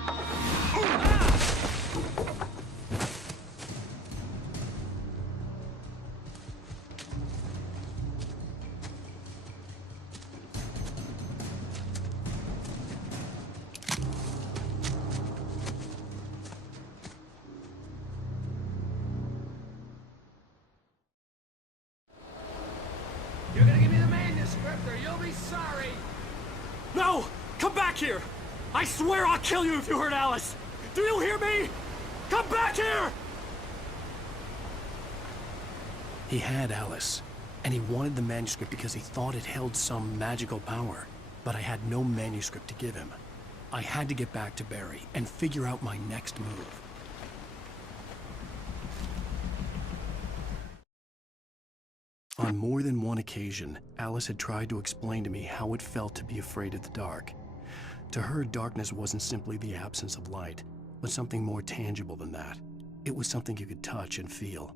You're gonna give me the manuscript or you'll be sorry! No! Come back here! I swear I'll kill you if you hurt Alice! Do you hear me? Come back here! He had Alice, and he wanted the manuscript because he thought it held some magical power. But I had no manuscript to give him. I had to get back to Barry and figure out my next move. On more than one occasion, Alice had tried to explain to me how it felt to be afraid of the dark. To her, darkness wasn't simply the absence of light, but something more tangible than that. It was something you could touch and feel.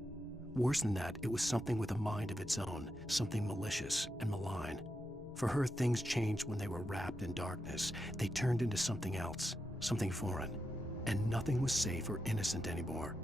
Worse than that, it was something with a mind of its own, something malicious and malign. For her, things changed when they were wrapped in darkness. They turned into something else, something foreign, and nothing was safe or innocent anymore.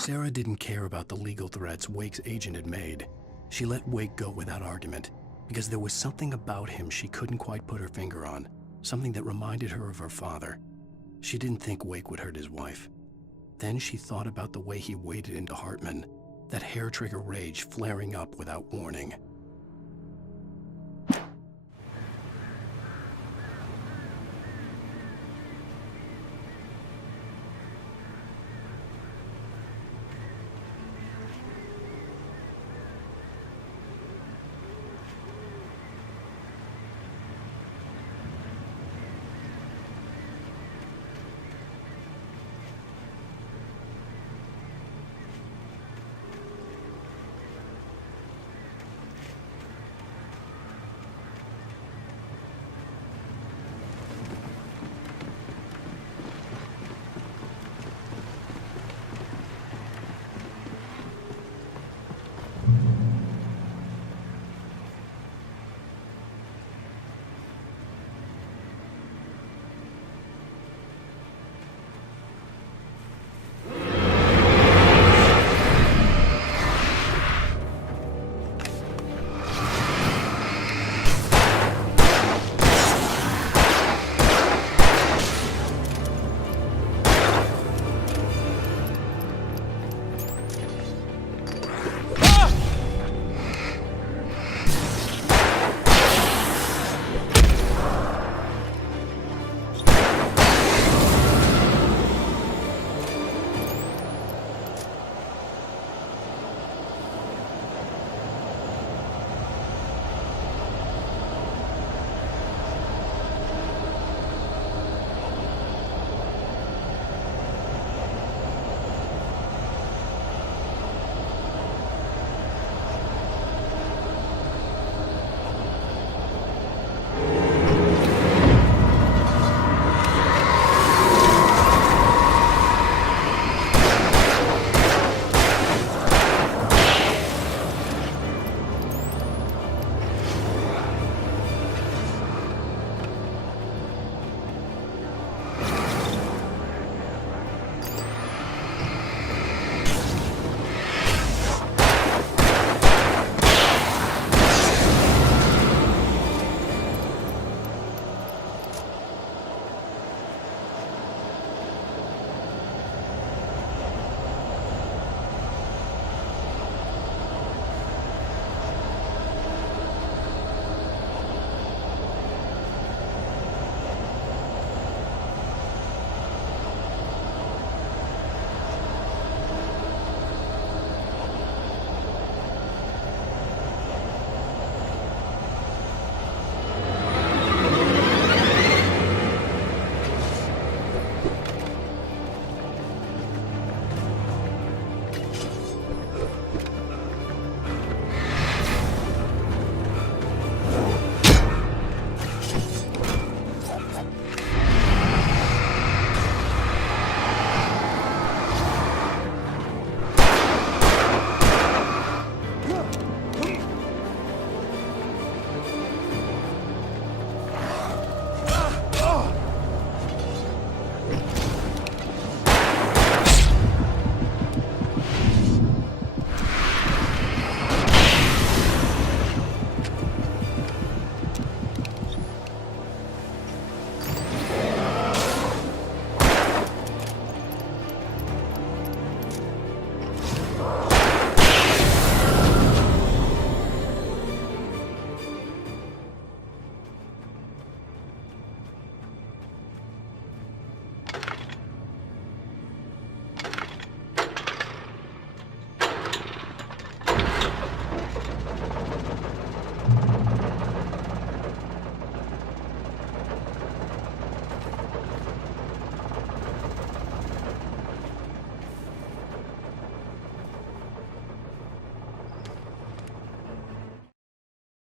Sarah didn't care about the legal threats Wake's agent had made. She let Wake go without argument, because there was something about him she couldn't quite put her finger on, something that reminded her of her father. She didn't think Wake would hurt his wife. Then she thought about the way he waded into Hartman, that hair-trigger rage flaring up without warning.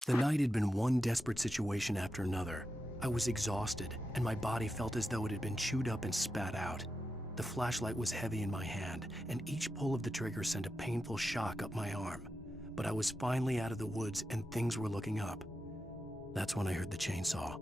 The night had been one desperate situation after another. I was exhausted, and my body felt as though it had been chewed up and spat out. The flashlight was heavy in my hand, and each pull of the trigger sent a painful shock up my arm. But I was finally out of the woods, and things were looking up. That's when I heard the chainsaw.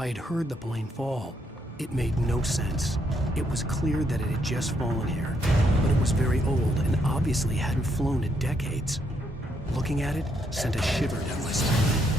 I had heard the plane fall. It made no sense. It was clear that it had just fallen here, but it was very old and obviously hadn't flown in decades. Looking at it sent a shiver down my spine.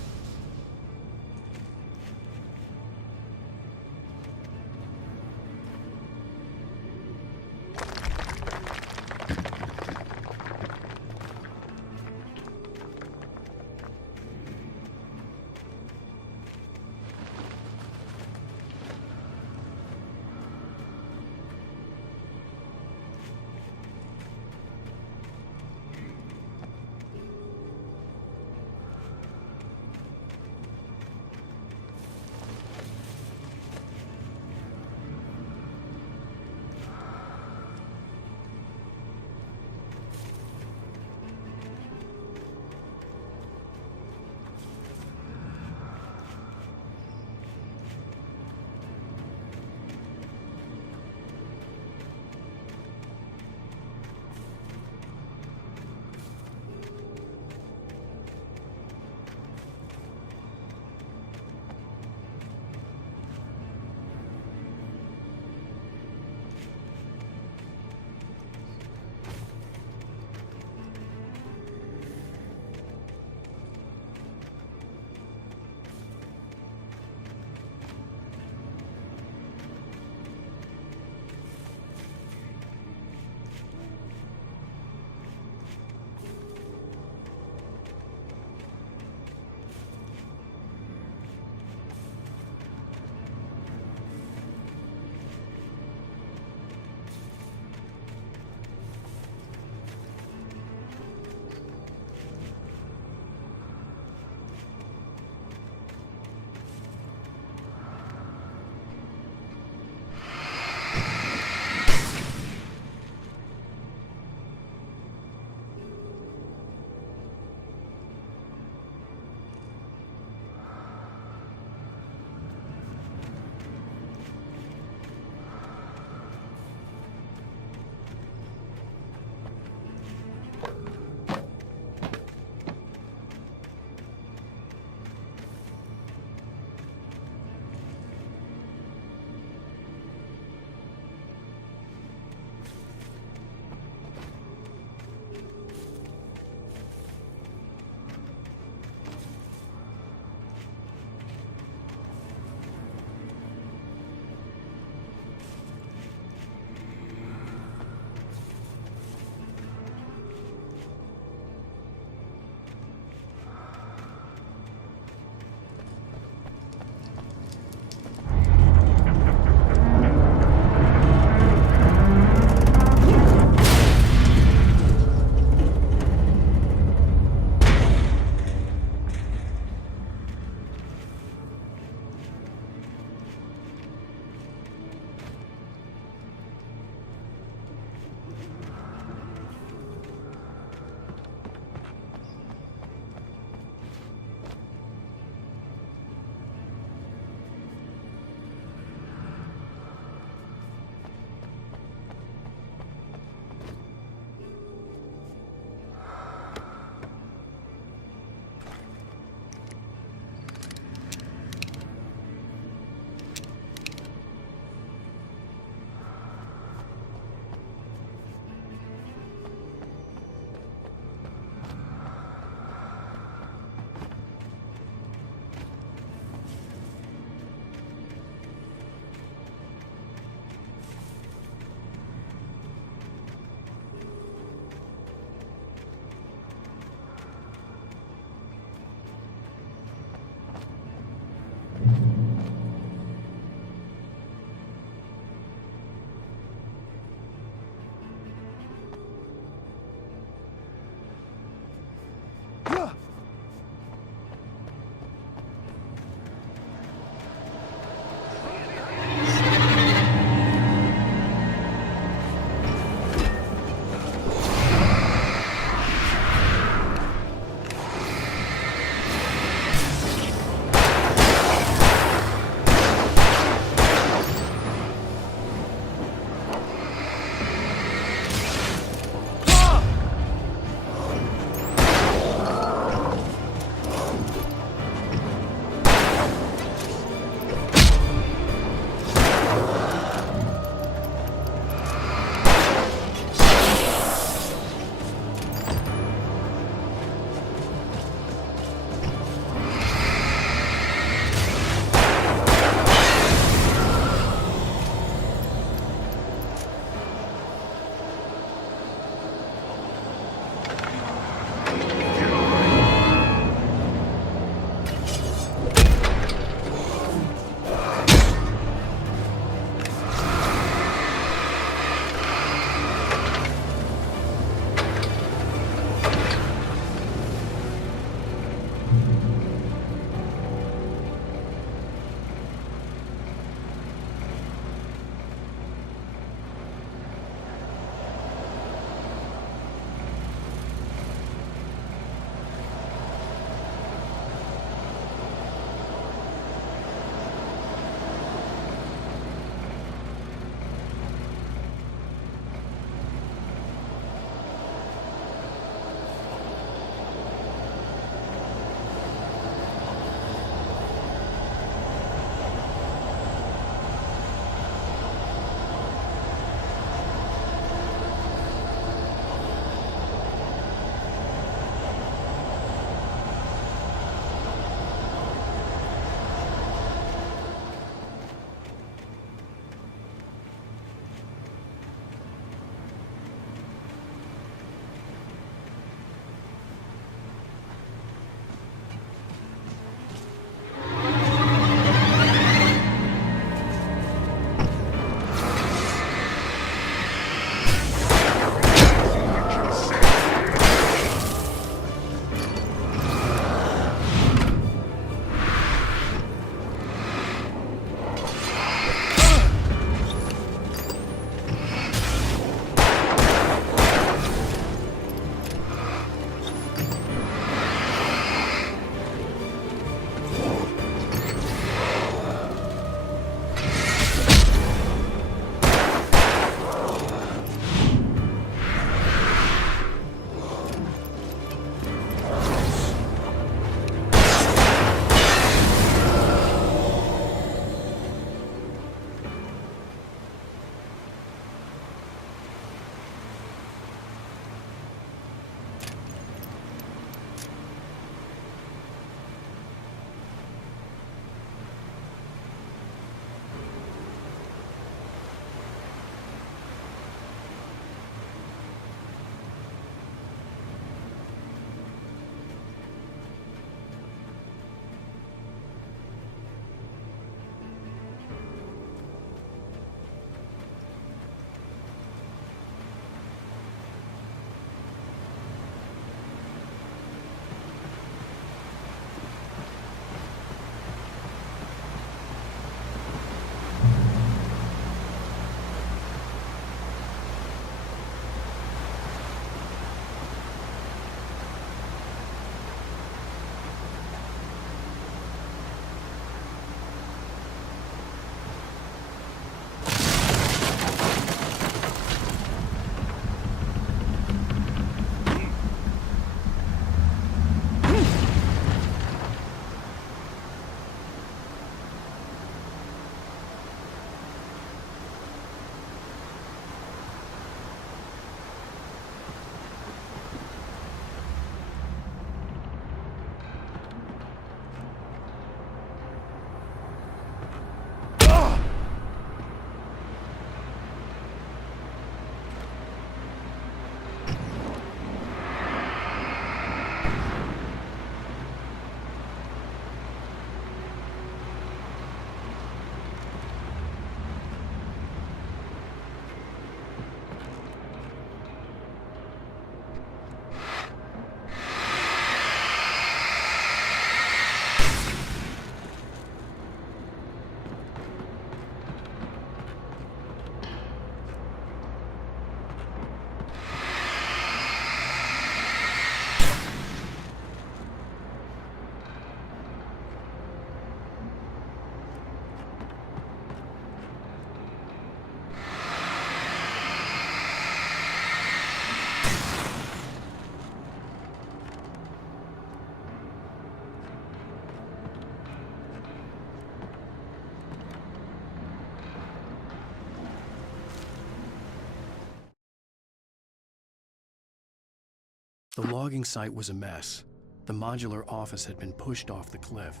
The logging site was a mess. The modular office had been pushed off the cliff.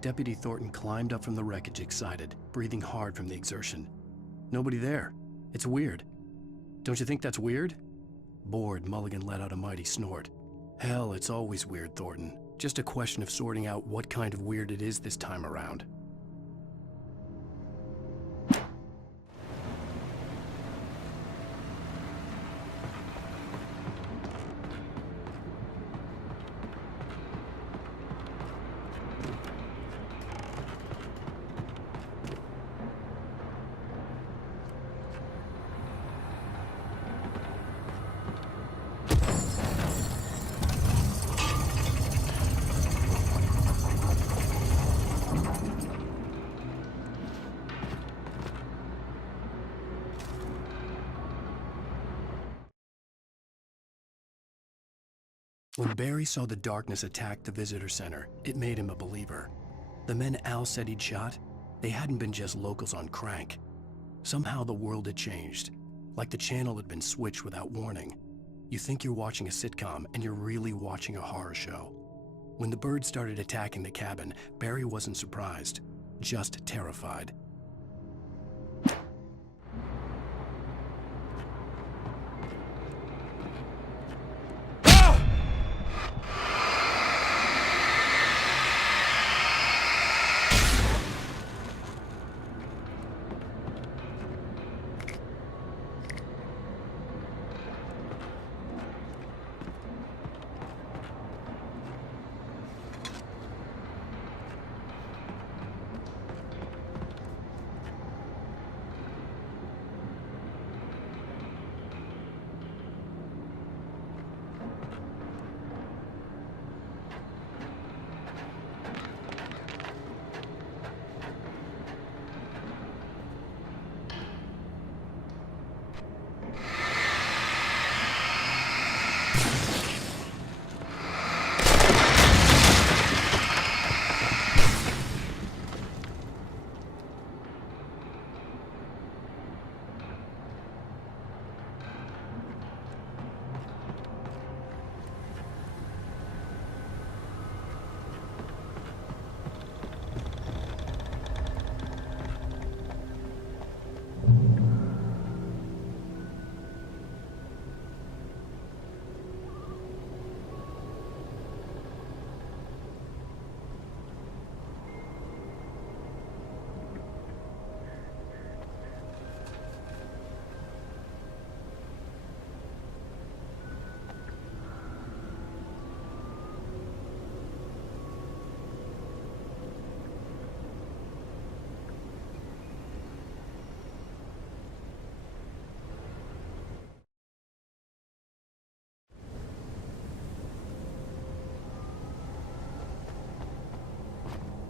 Deputy Thornton climbed up from the wreckage excited, breathing hard from the exertion. Nobody there. It's weird. Don't you think that's weird? Bored, Mulligan let out a mighty snort. Hell, it's always weird, Thornton. Just a question of sorting out what kind of weird it is this time around. When Barry saw the darkness attack the visitor center, it made him a believer. The men Al said he'd shot, they hadn't been just locals on crank. Somehow the world had changed, like the channel had been switched without warning. You think you're watching a sitcom, and you're really watching a horror show. When the birds started attacking the cabin, Barry wasn't surprised, just terrified.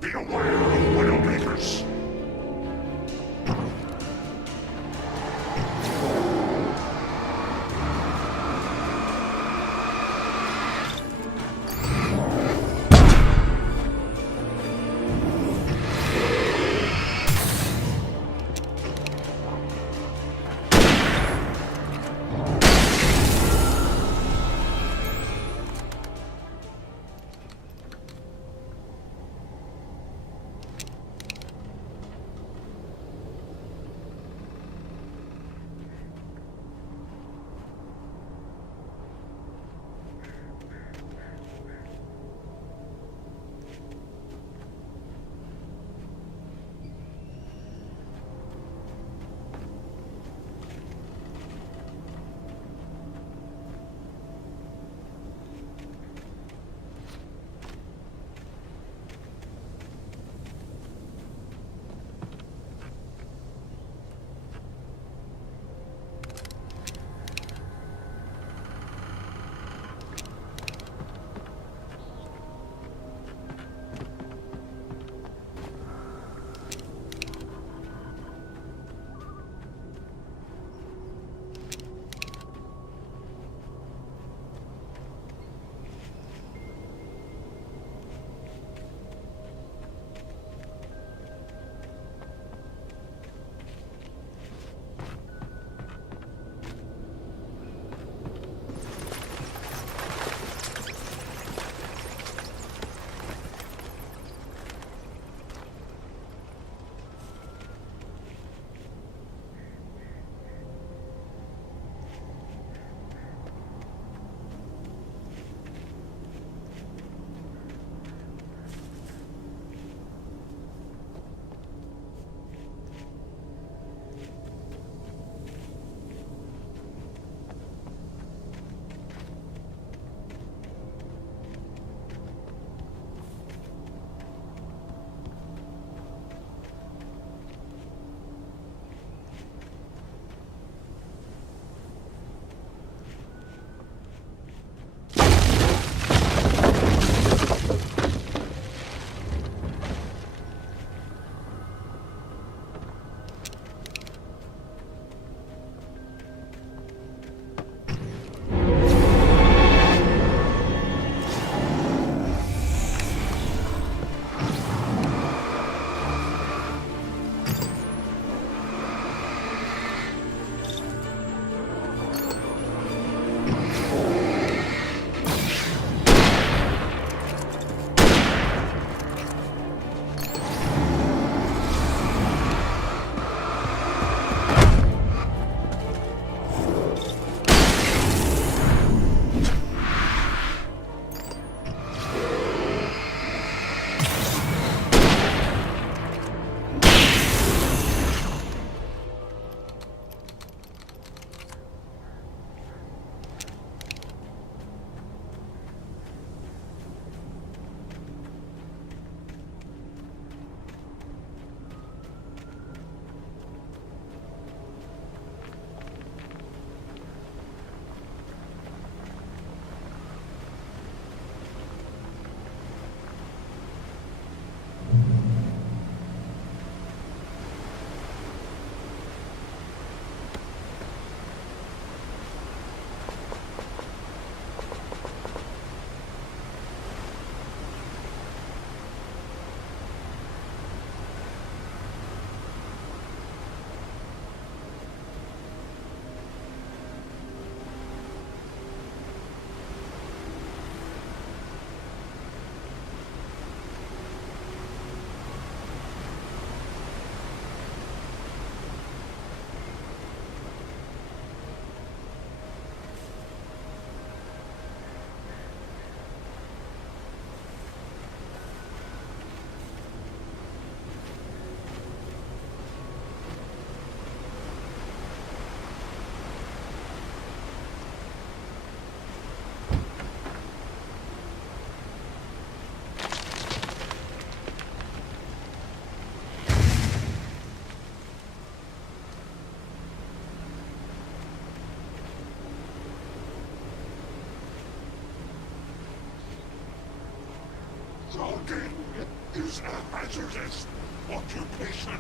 Beware of Widowmakers. Talking is a hazardous occupation.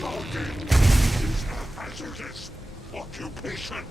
Talking is a hazardous occupation.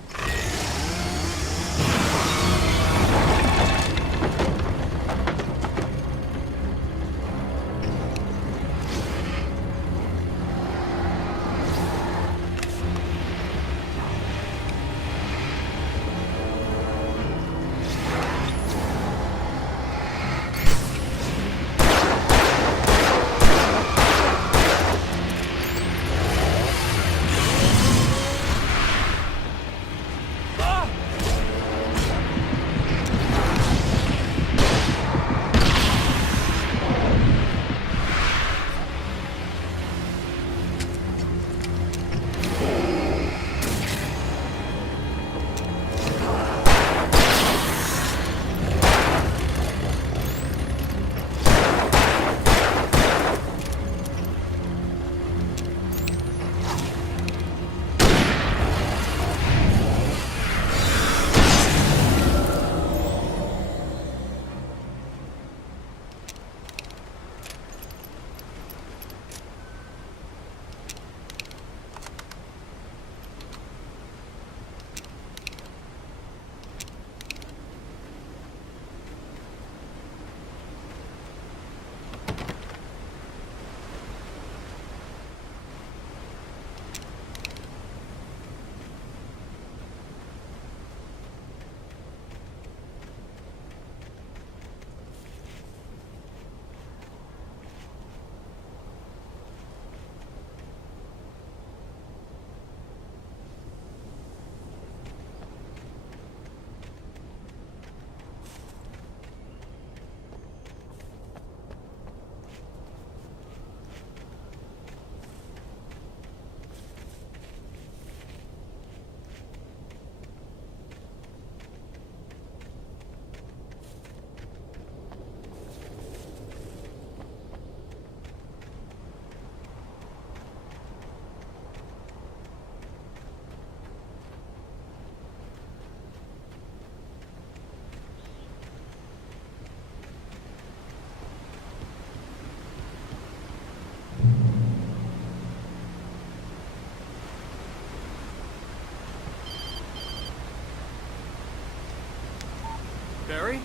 Barry?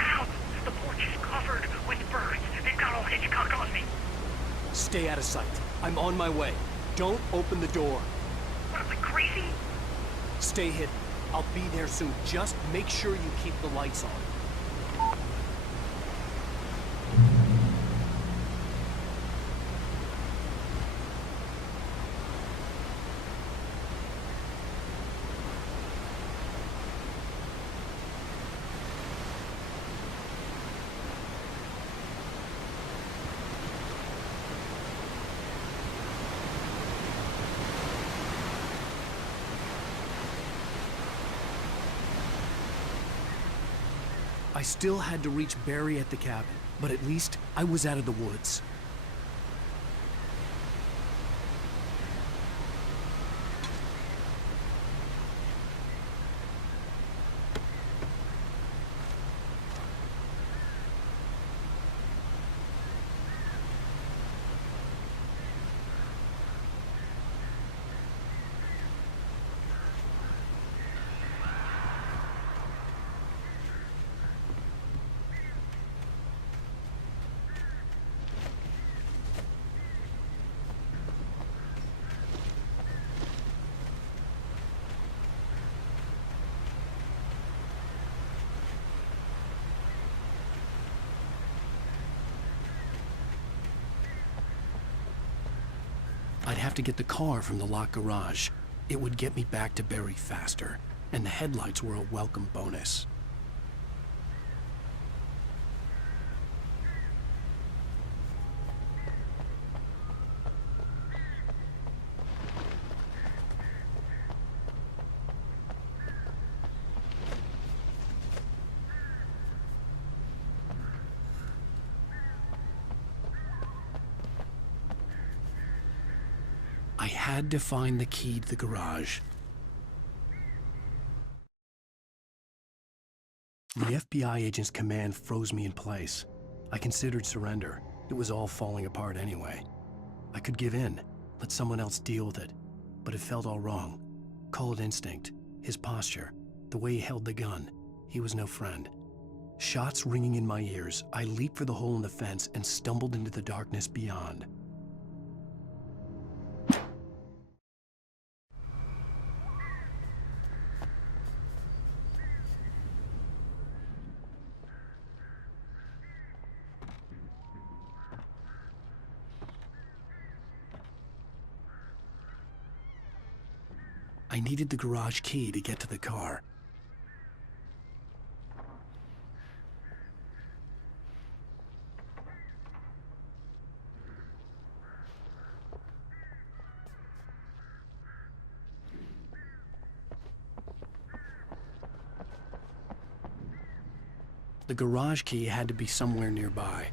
Ow! The porch is covered with birds. They've got old Hitchcock on me. Stay out of sight. I'm on my way. Don't open the door. What, am I crazy? Stay hidden. I'll be there soon. Just make sure you keep the lights on. I still had to reach Barry at the cabin, but at least I was out of the woods. I'd have to get the car from the locked garage. It would get me back to Barry faster, and the headlights were a welcome bonus. I had to find the key to the garage. The FBI agent's command froze me in place. I considered surrender. It was all falling apart anyway. I could give in, let someone else deal with it, but it felt all wrong. Call it instinct, his posture, the way he held the gun. He was no friend. Shots ringing in my ears, I leaped for the hole in the fence and stumbled into the darkness beyond. I needed the garage key to get to the car. The garage key had to be somewhere nearby.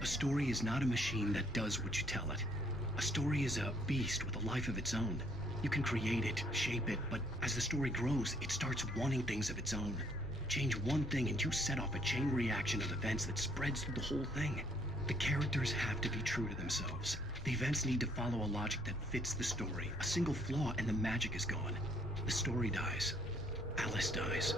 A story is not a machine that does what you tell it. A story is a beast with a life of its own. You can create it, shape it, but as the story grows, it starts wanting things of its own. Change one thing and you set off a chain reaction of events that spreads through the whole thing. The characters have to be true to themselves. The events need to follow a logic that fits the story. A single flaw and the magic is gone. The story dies. Alice dies.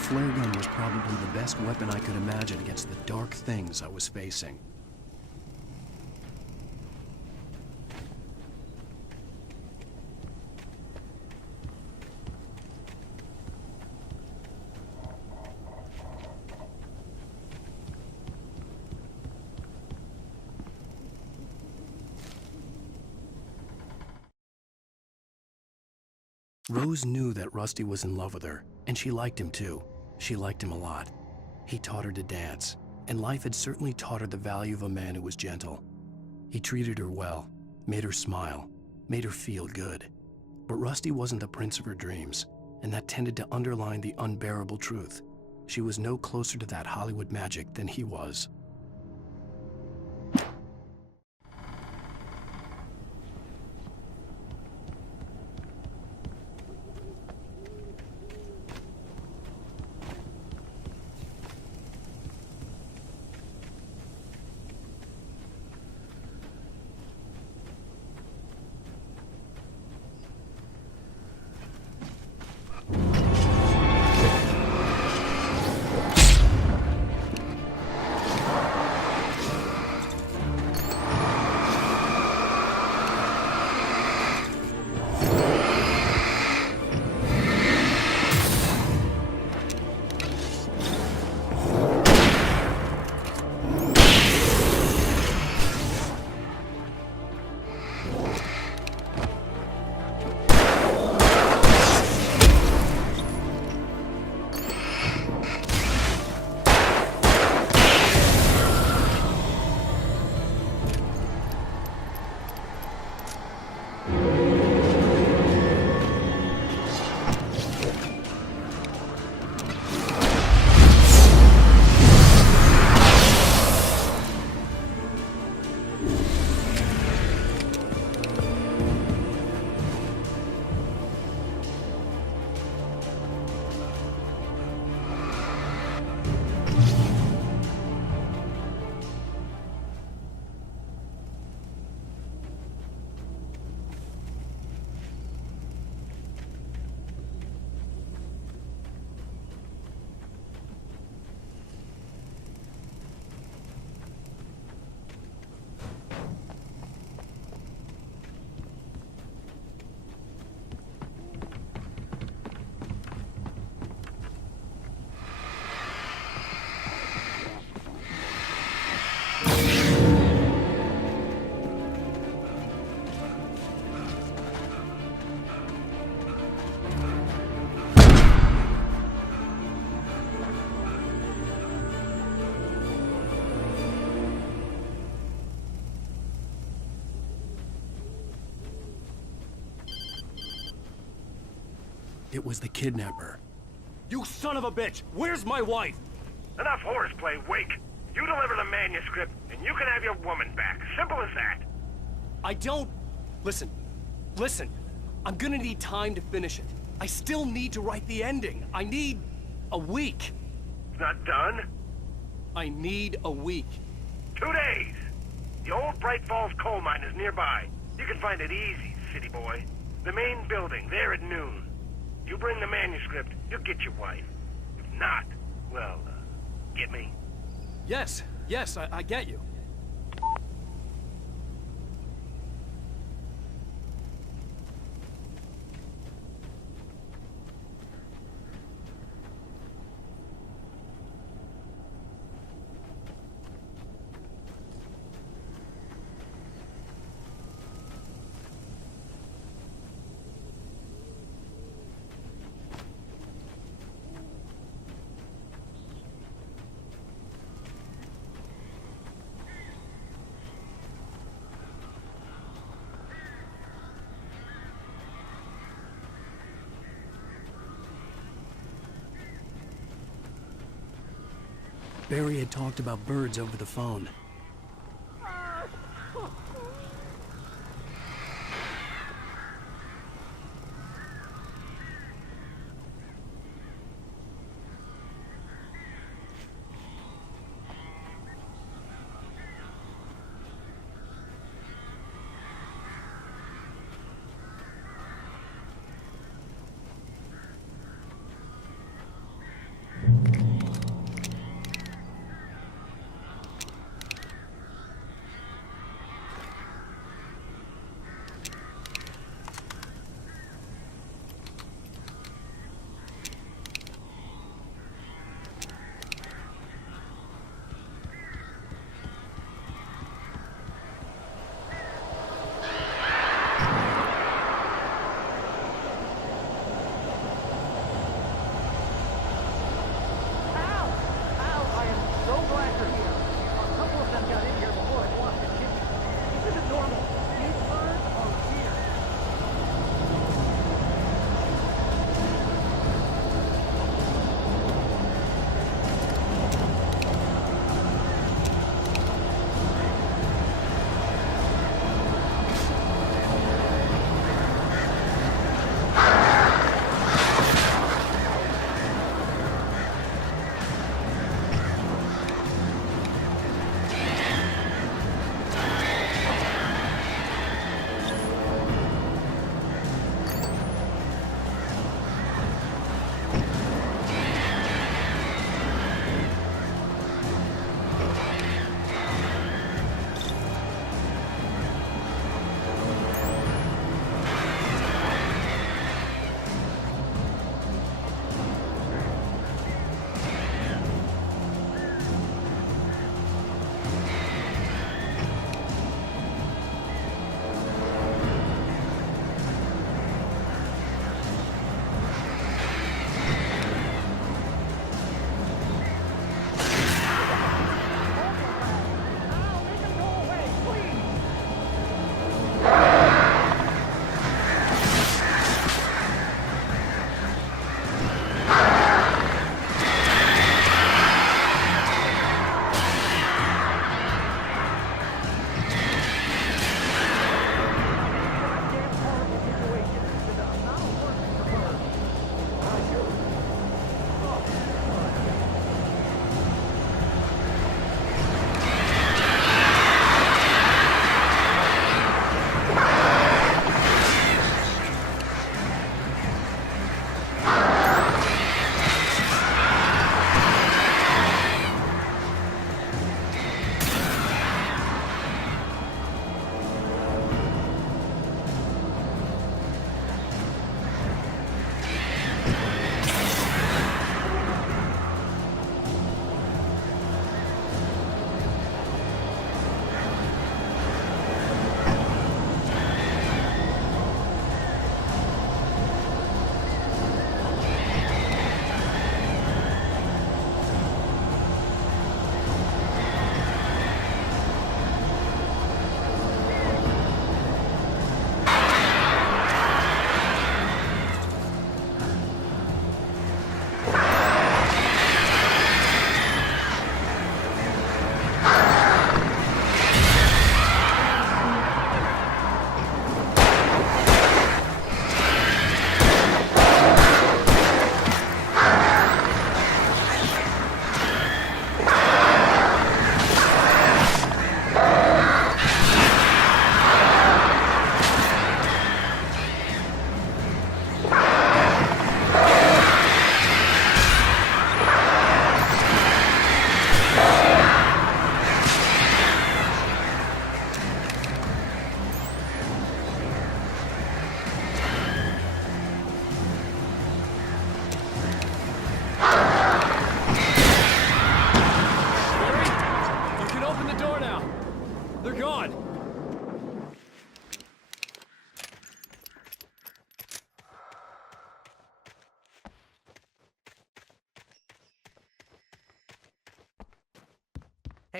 flare gun was probably the best weapon I could imagine against the dark things I was facing. Rose knew that Rusty was in love with her, and she liked him too. She liked him a lot. He taught her to dance, and life had certainly taught her the value of a man who was gentle. He treated her well, made her smile, made her feel good. But Rusty wasn't the prince of her dreams, and that tended to underline the unbearable truth. She was no closer to that Hollywood magic than he was. It was the kidnapper. You son of a bitch! Where's my wife? Enough horseplay, Wake. You deliver the manuscript, and you can have your woman back. Simple as that. I don't... Listen. I'm gonna need time to finish it. I still need to write the ending. I need a week. It's not done? I need a week. 2 days. The old Bright Falls coal mine is nearby. You can find it easy, city boy. The main building, there at noon. You bring the manuscript, you'll get your wife. If not, well, get me? Yes, I get you. Barry had talked about birds over the phone.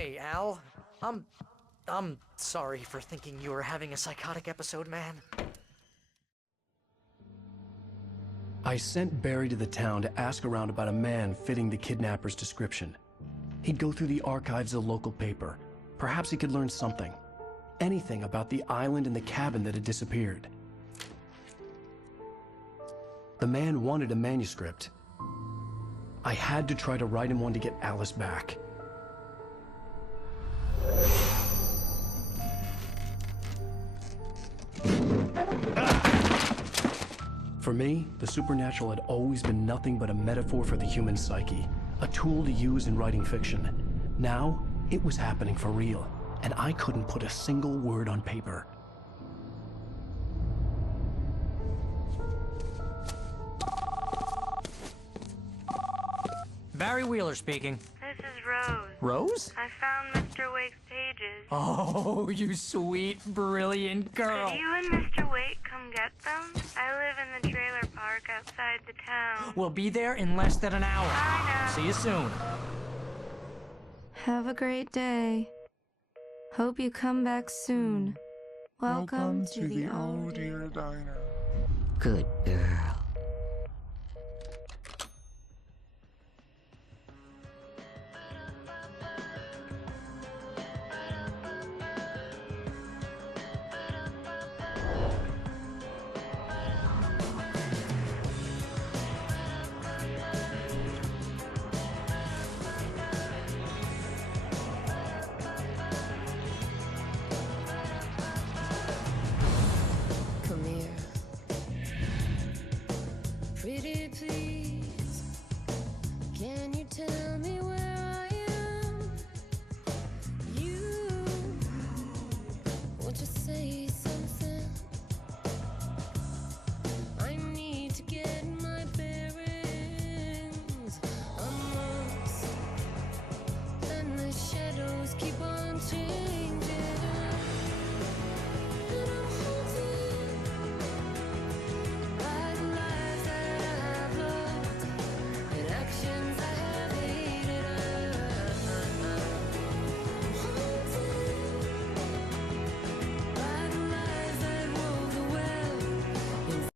Hey, Al. I'm sorry for thinking you were having a psychotic episode, man. I sent Barry to the town to ask around about a man fitting the kidnapper's description. He'd go through the archives of the local paper. Perhaps he could learn something. Anything about the island and the cabin that had disappeared. The man wanted a manuscript. I had to try to write him one to get Alice back. For me, the supernatural had always been nothing but a metaphor for the human psyche, a tool to use in writing fiction. Now, it was happening for real, and I couldn't put a single word on paper. Barry Wheeler speaking. This is Rose. Rose? I found Mr. Wake's pages. Oh, you sweet, brilliant girl. Could you and Mr. Wake come get them? I live in the trailer park outside the town. We'll be there in less than an hour. I know. See you soon. Have a great day. Hope you come back soon. Welcome to the Oh Dear Diner. Good girl.